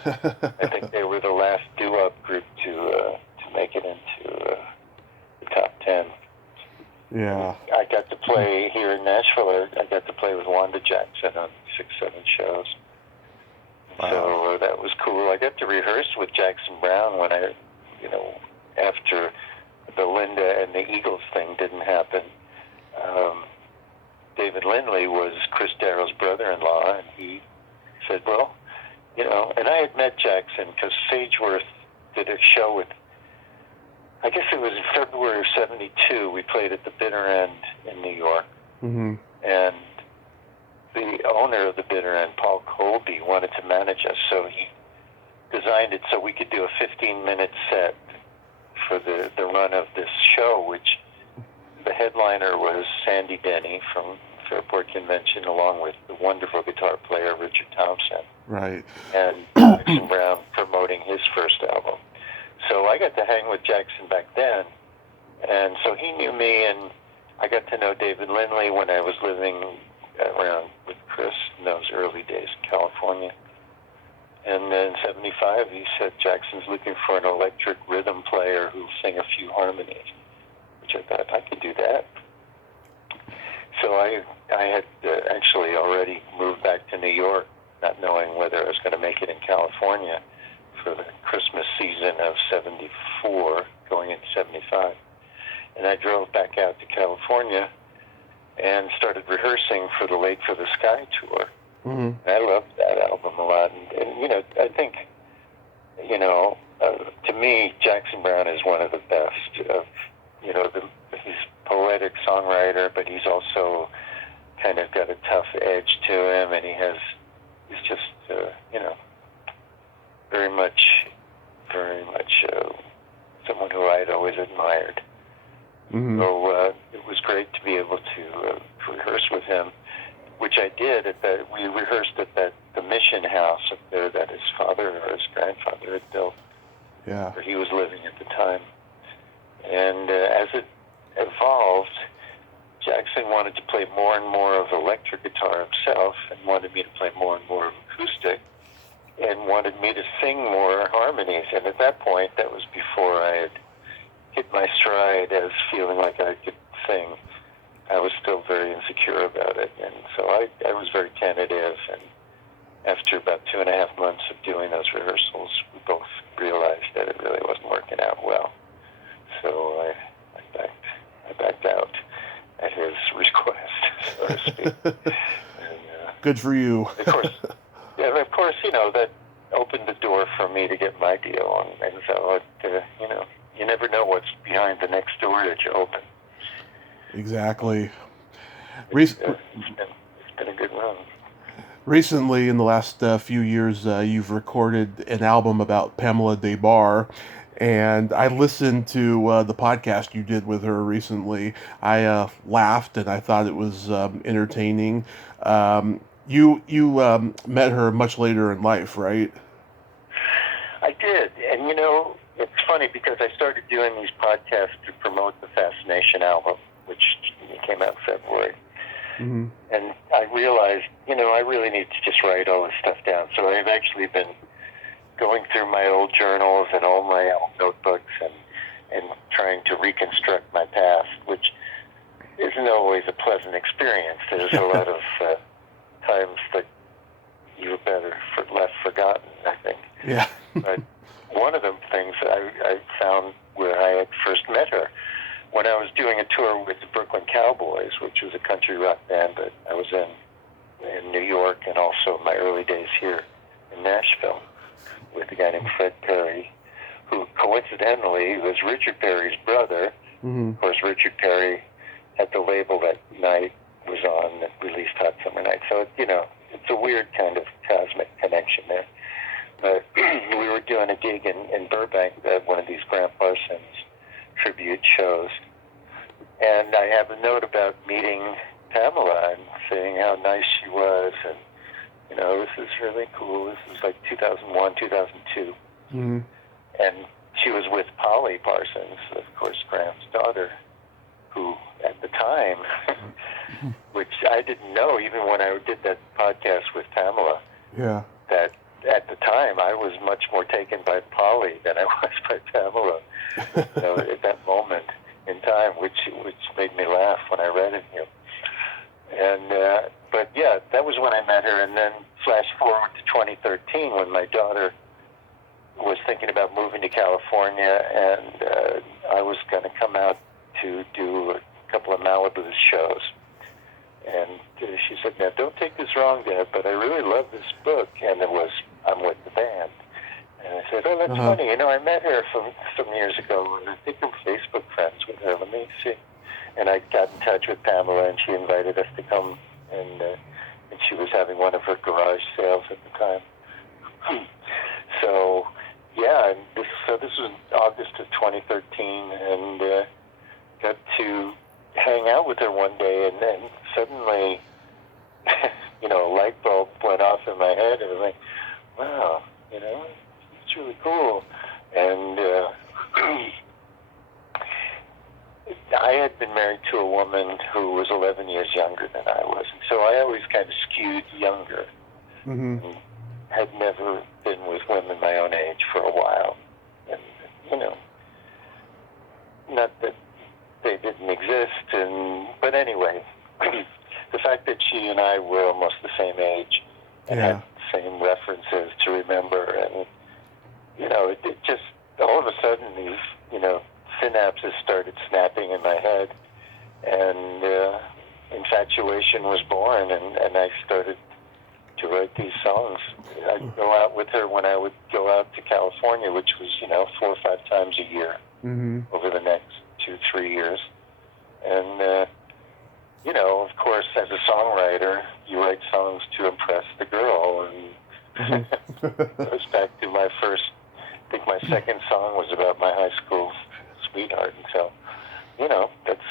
I think they were the last doo-wop group to make it into the top 10. Yeah. I got to play here in Nashville. I got to play with Wanda Jackson on 6-7 shows. Wow. So that was cool. I got to rehearse with Jackson Browne when after the Linda and the Eagles thing didn't happen. David Lindley was Chris Darrow's brother-in-law, and he said, well, you know, and I had met Jackson because Sageworth did a show with, I guess it was in February of 72, we played at the Bitter End in New York. Mm-hmm. And the owner of the Bitter End, Paul Colby, wanted to manage us, so he designed it so we could do a 15-minute set for the run of this show, which the headliner was Sandy Denny from Fairport Convention, along with the wonderful guitar player Richard Thompson. Right. And Jackson Browne promoting his first album. So I got to hang with Jackson back then, and so he knew me, and I got to know David Lindley when I was living around with Chris in those early days in California. And then in 75, he said, Jackson's looking for an electric rhythm player who'll sing a few harmonies, which I thought I could do that. So I had actually already moved back to New York, not knowing whether I was going to make it in California for the Christmas season of 74, going into 75. And I drove back out to California and started rehearsing for the Late for the Sky tour. Mm-hmm. I loved that album a lot. And, you know, I think, you know, to me, Jackson Browne is one of the best. He's a poetic songwriter, but he's also kind of got a tough edge to him, and he's just, very much someone who I'd always admired. Mm-hmm. So it was great to be able to rehearse with him, which I did. We rehearsed at the mission house up there that his father or his grandfather had built, Yeah. where he was living at the time. And as it evolved, Jackson wanted to play more and more of electric guitar himself, and wanted me to play more and more of acoustic, and wanted me to sing more harmonies. And at that point, that was before I had hit my stride as feeling like I could sing. I was still very insecure about it, and so I was very tentative. And after about 2.5 months of doing those rehearsals, we both realized that it really wasn't working out well. So I backed out at his request, so to speak. And, Good for you. of course, that opened the door for me to get my deal, and so you never know what's behind the next door that you open. Exactly. It's been a good run. Recently, in the last few years, you've recorded an album about Pamela Des Barres, and I listened to the podcast you did with her recently. I laughed, and I thought it was entertaining. You met her much later in life, right? I did, and it's funny because I started doing these podcasts to promote the Fascination album, which came out in February. Mm-hmm. And I realized, I really need to just write all this stuff down. So I've actually been going through my old journals and all my old notebooks and trying to reconstruct my past, which isn't always a pleasant experience. There's a lot of times that you're left forgotten, I think. Yeah. But one of the things I found where I had first met her, when I was doing a tour with the Brooklyn Cowboys, which was a country rock band that I was in New York, and also my early days here in Nashville, with a guy named Fred Perry, who coincidentally was Richard Perry's brother. Mm-hmm. Of course, Richard Perry had the label that night was on that released Hot Summer Night. So, it's a weird kind of cosmic connection there. But we were doing a gig in Burbank at one of these Grant Parsons tribute shows. And I have a note about meeting Pamela and saying how nice she was. And, this is really cool. This was like 2001, 2002. Mm-hmm. And she was with Polly Parsons, of course, Grant's daughter, who at the time, which I didn't know even when I did that podcast with Pamela, Yeah. that at the time I was much more taken by Polly than I was by Pamela. At that moment in time, which made me laugh when I read it. And but yeah, that was when I met her. And then flash forward to 2013 when my daughter was thinking about moving to California, and I was going to come out to do a couple of Malibu shows. And she said, "Now, don't take this wrong, Dad, but I really love this book." And it was, "I'm with the band." And I said, "Oh, that's funny. I met her some years ago, and I think I'm Facebook friends with her. Let me see." And I got in touch with Pamela, and she invited us to come, and she was having one of her garage sales at the time. So, yeah, and this was August of 2013, and got to hang out with her one day, and then suddenly, a light bulb went off in my head, and I was like, wow, it's really cool. And I had been married to a woman who was 11 years younger than I was, and so I always kind of skewed younger. Mm-hmm. And had never been with women my own age for a while. And, not that they didn't exist, but anyway, the fact that she and I were almost the same age and had the same references to remember, and, it just, all of a sudden, these, synapses started snapping in my head, and infatuation was born, and I started to write these songs. I'd go out with her when I would go out to California, which was, 4 or 5 times a year over the next 2-3 years. And, of course, as a songwriter, you write songs to impress the girl. And it goes back to my first, I think my second song was about my high school sweetheart. And so, that's,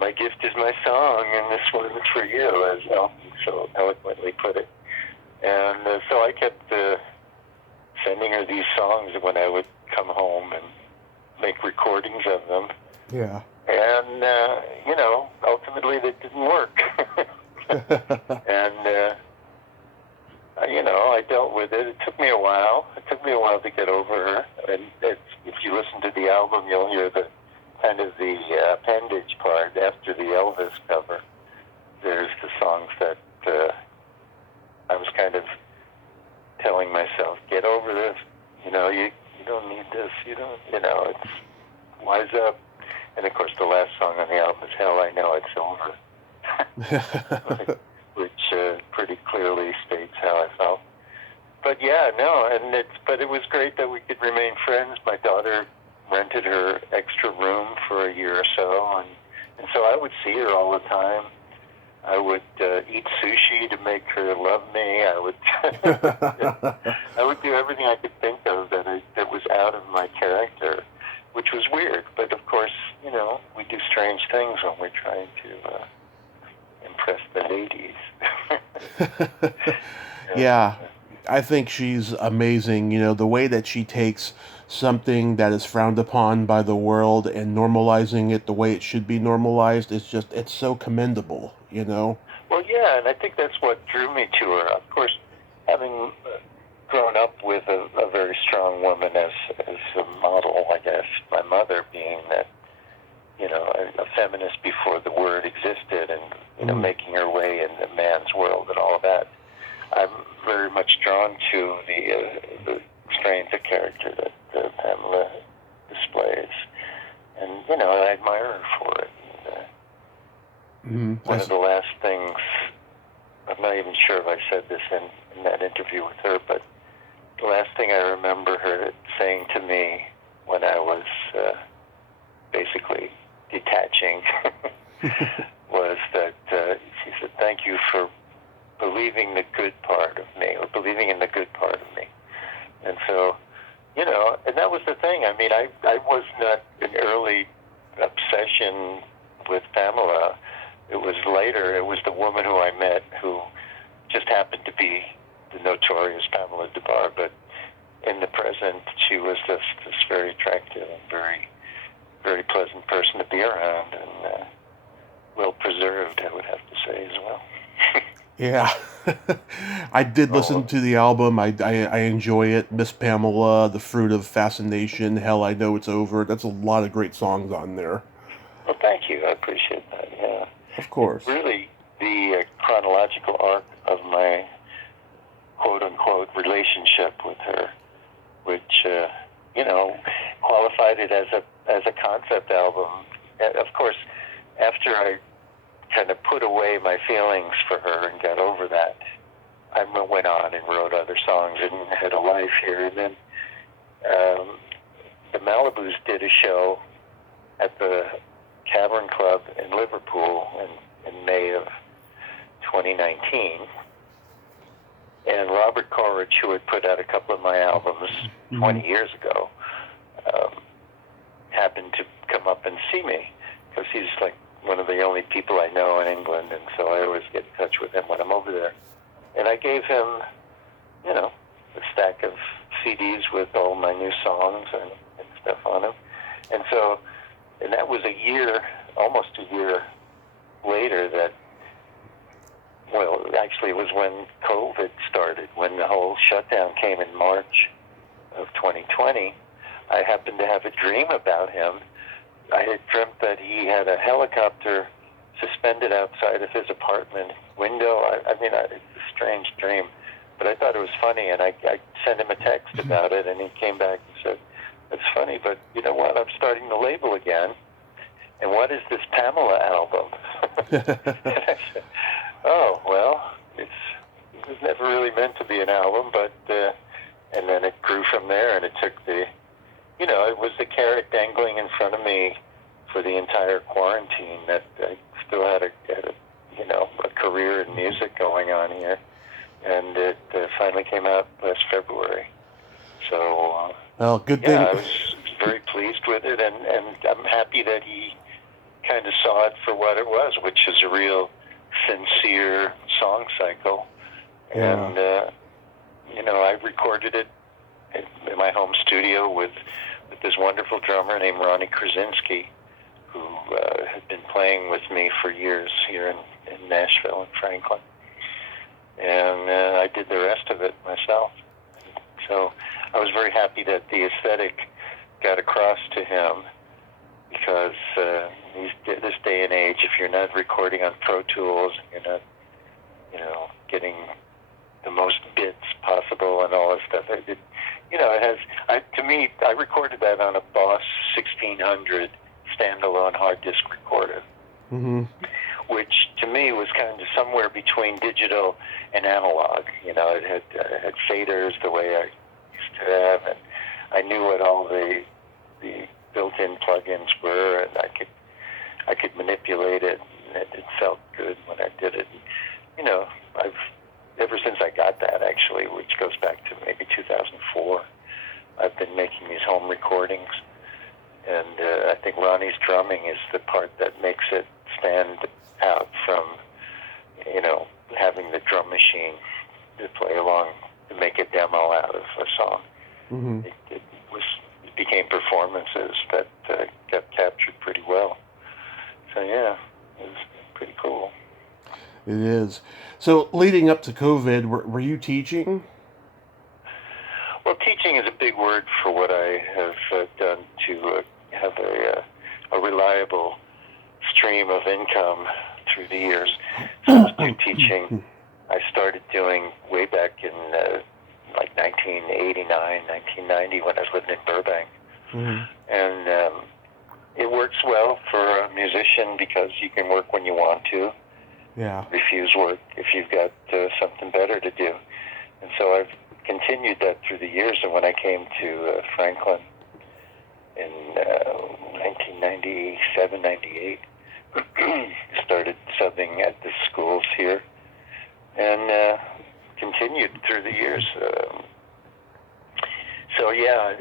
my gift is my song, and this one's for you, as Elton so eloquently put it. And so I kept sending her these songs when I would come home and make recordings of them. Yeah. And, ultimately they didn't work. And, I dealt with it. It took me a while. It took me a while to get over her. And if you listen to the album, you'll hear the kind of the appendage part after the Elvis cover. There's the songs that I was kind of telling myself, get over this. You don't need this. It's wise up. And of course, the last song on the album is Hell, I Know It's Over, which pretty clearly states how I felt. But yeah, no, but it was great that we could remain friends. My daughter rented her extra room for a year or so, and so I would see her all the time. I would eat sushi to make her love me. I would do everything I could think of that was out of my character, which was weird. But of course, we do strange things when we're trying to impress the ladies. Yeah, I think she's amazing. The way that she takes something that is frowned upon by the world and normalizing it the way it should be normalized is it's so commendable, Well, yeah, and I think that's what drew me to her. Of course, having grown up with a very strong woman as a model, I guess, my mother being that, a feminist before the word existed and, making her way in the man's world and all of that. I'm very much drawn to the strength of character that Pamela displays. And, I admire her for it. One of the last things, I'm not even sure if I said this in that interview with her, but the last thing I remember her saying to me when I was basically detaching was that she said, "Thank you for believing the good part of me, or believing in the good part of me." And so, and that was the thing. I mean, I was not an early obsession with Pamela. It was later. It was the woman who I met who just happened to be the notorious Pamela DeBar, but in the present, she was this very attractive and very, very pleasant person to be around, and well preserved, I would have to say as well. Yeah, I did listen to the album. I enjoy it. Miss Pamela, The Fruit of Fascination, Hell, I Know It's Over. That's a lot of great songs on there. Well, thank you. I appreciate that. Yeah, of course. It's really, the chronological arc of my quote-unquote relationship with her, which qualified it as a concept album. And of course, after I kind of put away my feelings for her and got over that, I went on and wrote other songs and had a life here. And then the Malibus did a show at the Cavern Club in Liverpool in May of 2019. And Robert Coleridge, who had put out a couple of my albums 20 years ago, happened to come up and see me, because he's like one of the only people I know in England, and so I always get in touch with him when I'm over there. And I gave him, a stack of CDs with all my new songs and stuff on them. And so, and that was almost a year later that, well, actually it was when COVID started, when the whole shutdown came in March of 2020. I happened to have a dream about him. I had dreamt that he had a helicopter suspended outside of his apartment window. It's a strange dream, but I thought it was funny, and I sent him a text about it, and he came back and said, "It's funny, but you know what? I'm starting the label again. And what is this Pamela album?" And I said, "Oh, well, it's never really meant to be an album, but and then it grew from there, and it took it was the carrot dangling in front of me for the entire quarantine that I still had a career in music going on here, and it finally came out last February. So well, good thing. I was very pleased with it, and I'm happy that he kind of saw it for what it was, which is a real sincere song cycle. Yeah. And I recorded it in my home studio with this wonderful drummer named Ronnie Krasinski, who had been playing with me for years here in Nashville and Franklin. And I did the rest of it myself. So I was very happy that the aesthetic got across to him, because this day and age, if you're not recording on Pro Tools, you're not, getting the most bits possible and all this stuff. To me, I recorded that on a Boss 1600 standalone hard disk recorder, Mm-hmm. which to me was kind of somewhere between digital and analog. It had faders the way I used to have, and I knew what all the built-in plugins were, and I could manipulate it, and it felt good when I did it. I've ever since I got that, actually, which goes back to maybe 2004, I've been making these home recordings, and I think Ronnie's drumming is the part that makes it stand out from, having the drum machine to play along to make a demo out of a song. Mm-hmm. It became performances that got captured pretty well. So yeah, it was pretty cool. It is. So leading up to COVID, were you teaching? Well, teaching is a big word for what I have done to have a reliable stream of income through the years. So I was doing teaching. I started doing way back in 1989, 1990, when I was living in Burbank. Mm-hmm. And it works well for a musician because you can work when you want to. Yeah. Refuse work if you've got something better to do. And so I've continued that through the years. And when I came to Franklin in 1997, 98, started subbing at the schools here, and continued through the years. So yeah,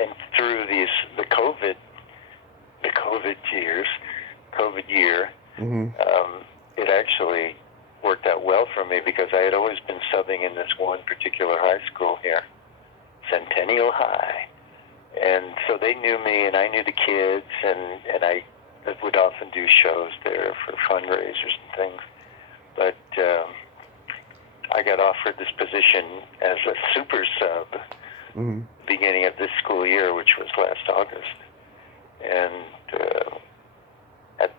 and through the COVID year, Mm-hmm. It actually worked out well for me, because I had always been subbing in this one particular high school here, Centennial High. And so they knew me, and I knew the kids, and I would often do shows there for fundraisers and things. But I got offered this position as a super sub Mm-hmm. beginning of this school year, which was last August. And at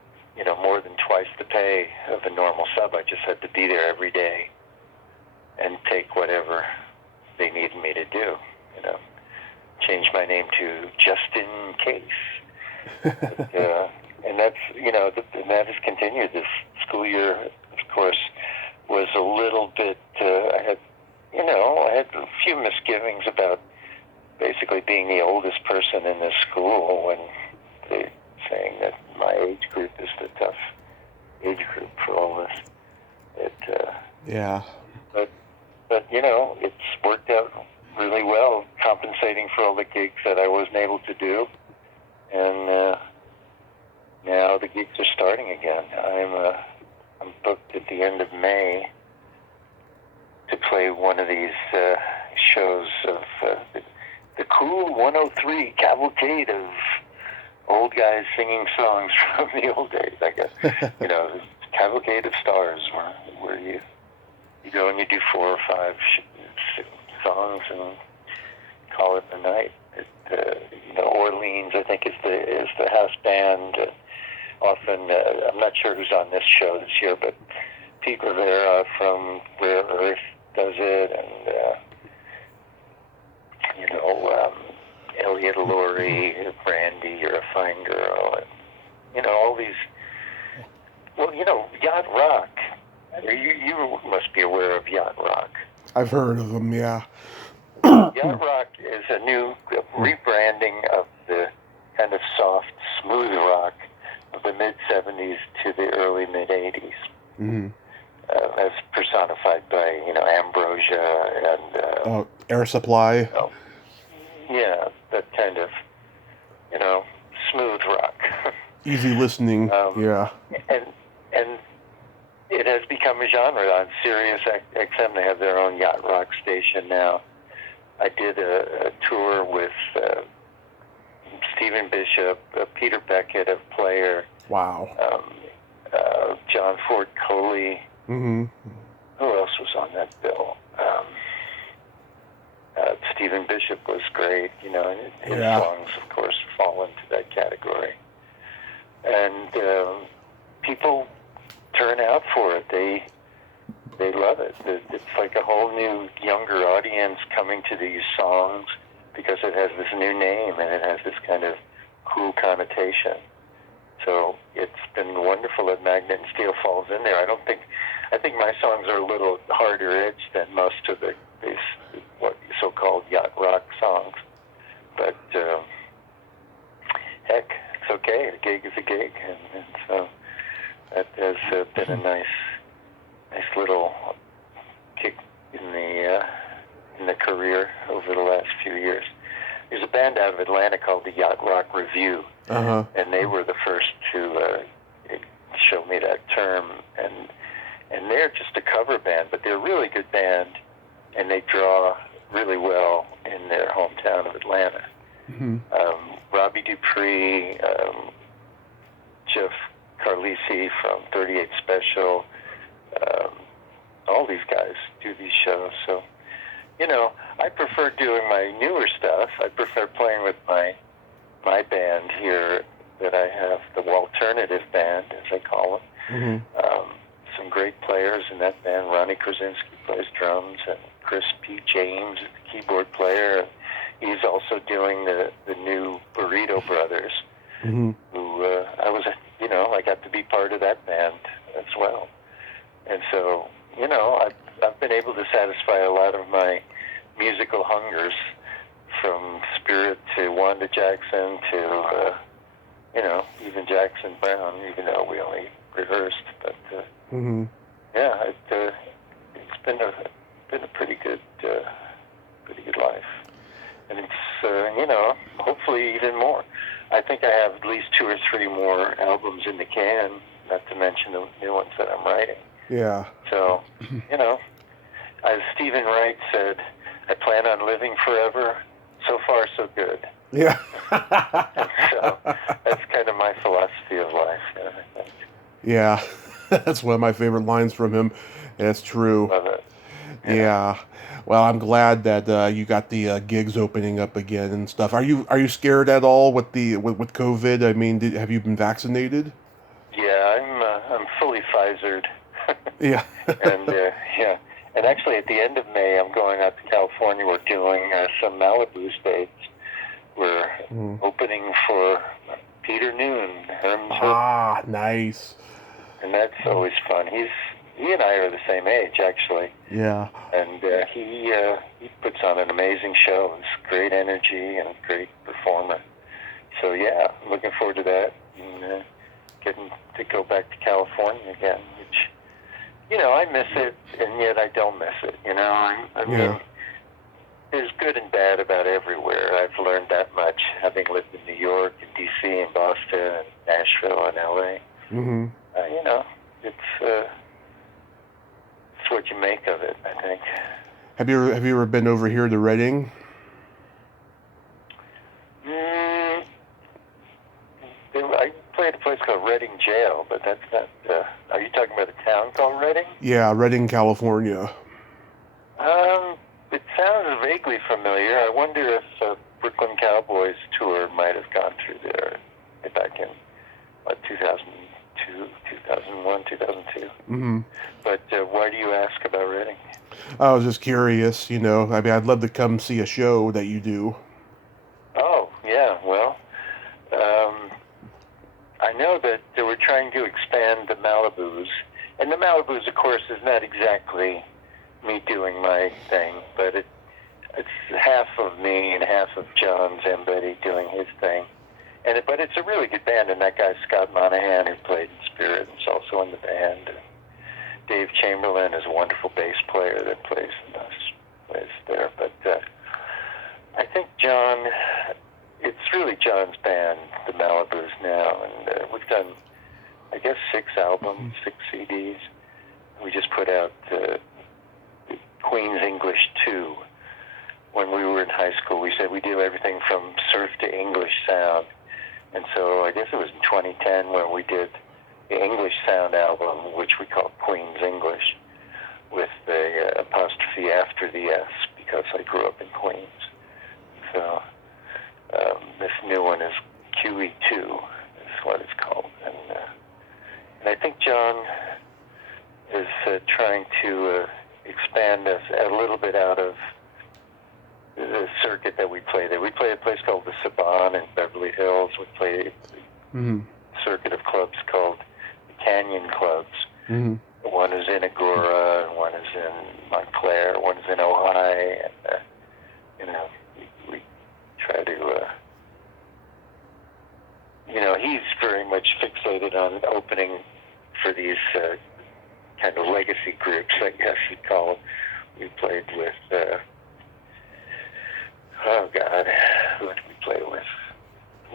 more than twice the pay of a normal sub, I just had to be there every day and take whatever they needed me to do. Change my name to Just in Case. And that's and that has continued. This school year, of course, was a little bit. I had a few misgivings about basically being the oldest person in this school, when they're saying that my age group is the tough age group for all this. Yeah. But it's worked out really well, compensating for all the gigs that I wasn't able to do, and now the gigs are starting again. I'm booked at the end of May to play one of these shows of the Cool 103 cavalcade of old guys singing songs from the old days, I guess. Cavalcade of Stars, where you go and you do 4 or 5 songs and call it a night. Orleans, I think, is the house band. Often, I'm not sure who's on this show this year, but Pete Rivera from Rare Earth does it, and Elliot Laurie, Brandy, You're a Fine Girl, and all these. Well, Yacht Rock. You must be aware of Yacht Rock. I've heard of them, yeah. Yacht rock is a new rebranding of the kind of soft, smooth rock of the mid-'70s to the early mid-'80s, Mm-hmm. as personified by, Ambrosia and, Air Supply. oh, yeah, that kind of, smooth rock. Easy listening, yeah. and and it has become a genre. On Sirius XM, they have their own yacht rock station now. I did a tour with Stephen Bishop, Peter Beckett of Player, Wow. John Ford Coley. Mm-hmm. Who else was on that bill? Stephen Bishop was great. His songs, of course, fall into that category. And people turn out for it. They love it. It's like a whole new, younger audience coming to these songs because it has this new name and it has this kind of cool connotation. So it's been wonderful that Magnet and Steel falls in there. I think my songs are a little harder edged than most of these what so-called yacht rock songs. But heck, it's okay. A gig is a gig, and so that has been a nice little kick in the career over the last few years. There's a band out of Atlanta called the Yacht Rock Review, and they were the first to show me that term. And they're just a cover band, but they're a really good band, and they draw really well in their hometown of Atlanta. Mm-hmm. Robbie Dupree, Jeff Carlisi from 38 Special, all these guys do these shows. So, I prefer doing my newer stuff. I prefer playing with my band here that I have, the Walternative Band, as I call it. Mm-hmm. Some great players in that band. Ronnie Krasinski plays drums, and Chris P. James is the keyboard player. He's also doing the new Burrito Brothers, Mm-hmm. who I got to be part of that band as well. And so, I've been able to satisfy a lot of my musical hungers, from Spirit to Wanda Jackson to, even Jackson Brown, even though we only rehearsed. But Mm-hmm. yeah, it's been a pretty good life, and it's hopefully even more. I think I have at least 2 or 3 more albums in the can, not to mention the new ones that I'm writing. Yeah. So, as Stephen Wright said, I plan on living forever. So far, so good. Yeah. So that's kind of my philosophy of life. I think. Yeah. That's one of my favorite lines from him. It's true. Love it. Yeah. Well, I'm glad that you got the gigs opening up again and stuff. Are you scared at all with with COVID? I mean, have you been vaccinated? Yeah, I'm fully Pfizered. Yeah. And yeah, and actually at the end of May, I'm going out to California. We're doing some Malibu states. We're opening for Peter Noon, Herm's Hood. Nice. And that's always fun. He and I are the same age, actually. Yeah. And he puts on an amazing show. He's great energy and a great performer. So yeah, I'm looking forward to that, and getting to go back to California again, which, I miss it, and yet I don't miss it. I mean, there's good and bad about everywhere. I've learned that much, having lived in New York and D.C. and Boston and Nashville and L.A. Mm-hmm. It's what you make of it, I think. Have you ever been over here to Reading? I played a place called Reading Jail, but that's not. Are you talking about a town called Reading? Yeah, Reading, California. It sounds vaguely familiar. I wonder if Brooklyn Cowboys tour might have gone through there back in 2002, 2001, 2002. Mm-hmm. But why do you ask about Reading? I was just curious, I mean, I'd love to come see a show that you do. Oh, yeah, well, I know that they were trying to expand the Malibus, and the Malibus, of course, is not exactly me doing my thing, but it's half of me and half of John Zambedi doing his thing. But it's a really good band, and that guy Scott Monahan, who played in Spirit, is also in the band. Dave Chamberlain is a wonderful bass player that plays there. But I think John, it's really John's band, the Malibus now, and we've done, I guess, 6 albums, 6 CDs. We just put out Queen's English 2. When we were in high school, we said we do everything from surf to English sound. And so I guess it was in 2010 when we did the English sound album, which we called Queen's English, with the apostrophe after the S, because I grew up in Queens. So this new one is QE2, is what it's called. And I think John is trying to expand us a little bit out of the circuit that we play there. We play a place called the Saban in Beverly Hills. We play a circuit of clubs called the Canyon Clubs. Mm-hmm. One is in Agora, and one is in Montclair, one is in Ojai, and we try to. He's very much fixated on opening for these kind of legacy groups, I guess you'd call them. We played with. Oh, God, who did we play with?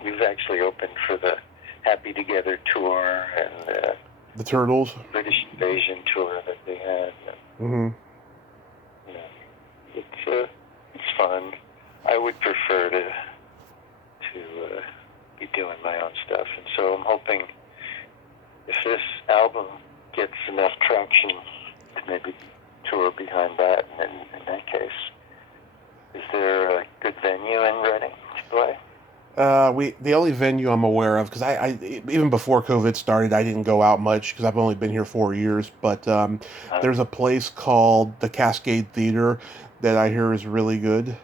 We've actually opened for the Happy Together tour and the Turtles British Invasion tour that they had. Mm-hmm. It's fun. I would prefer to be doing my own stuff, and so I'm hoping if this album gets enough traction to maybe tour behind that, and in that case. Is there a good venue in Reading to play? The only venue I'm aware of, because I even before COVID started, I didn't go out much because I've only been here 4 years. But there's a place called the Cascade Theater that I hear is really good.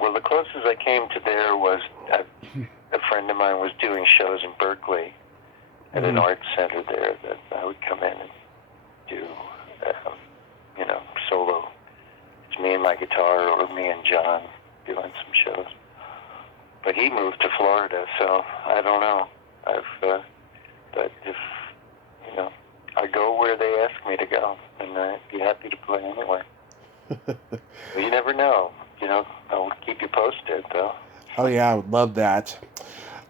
Well, the closest I came to there was a friend of mine was doing shows in Berkeley at an art center there that I would come in and do. Solo. It's me and my guitar, or me and John doing some shows. But he moved to Florida, so I don't know. But if I go where they ask me to go, and I'd be happy to play anywhere. But you never know. I'll keep you posted, though. Oh yeah, I would love that.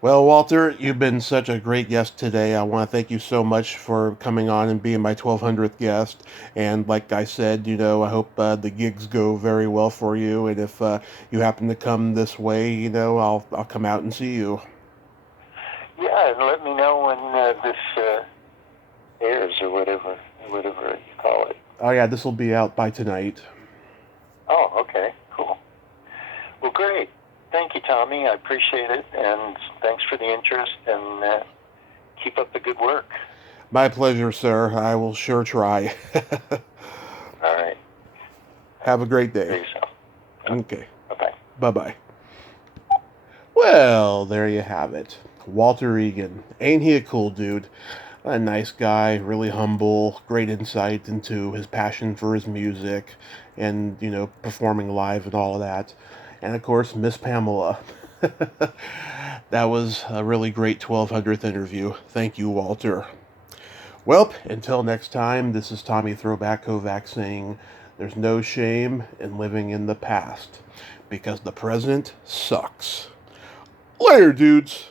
Well, Walter, you've been such a great guest today. I want to thank you so much for coming on and being my 1200th guest. And like I said, I hope the gigs go very well for you. And if you happen to come this way, I'll come out and see you. Yeah, and let me know when this airs or whatever you call it. Oh yeah, this will be out by tonight. Oh, okay, cool. Well, great. Thank you, Tommy. I appreciate it, and thanks for the interest, and keep up the good work. My pleasure, sir. I will sure try. All right. Have a great day. Yourself. Okay. Bye-bye. Bye-bye. Well, there you have it. Walter Egan. Ain't he a cool dude? A nice guy, really humble, great insight into his passion for his music and, performing live and all of that. And, of course, Miss Pamela. That was a really great 1200th interview. Thank you, Walter. Well, until next time, this is Tommy Throwback Kovac saying there's no shame in living in the past because the present sucks. Later, dudes.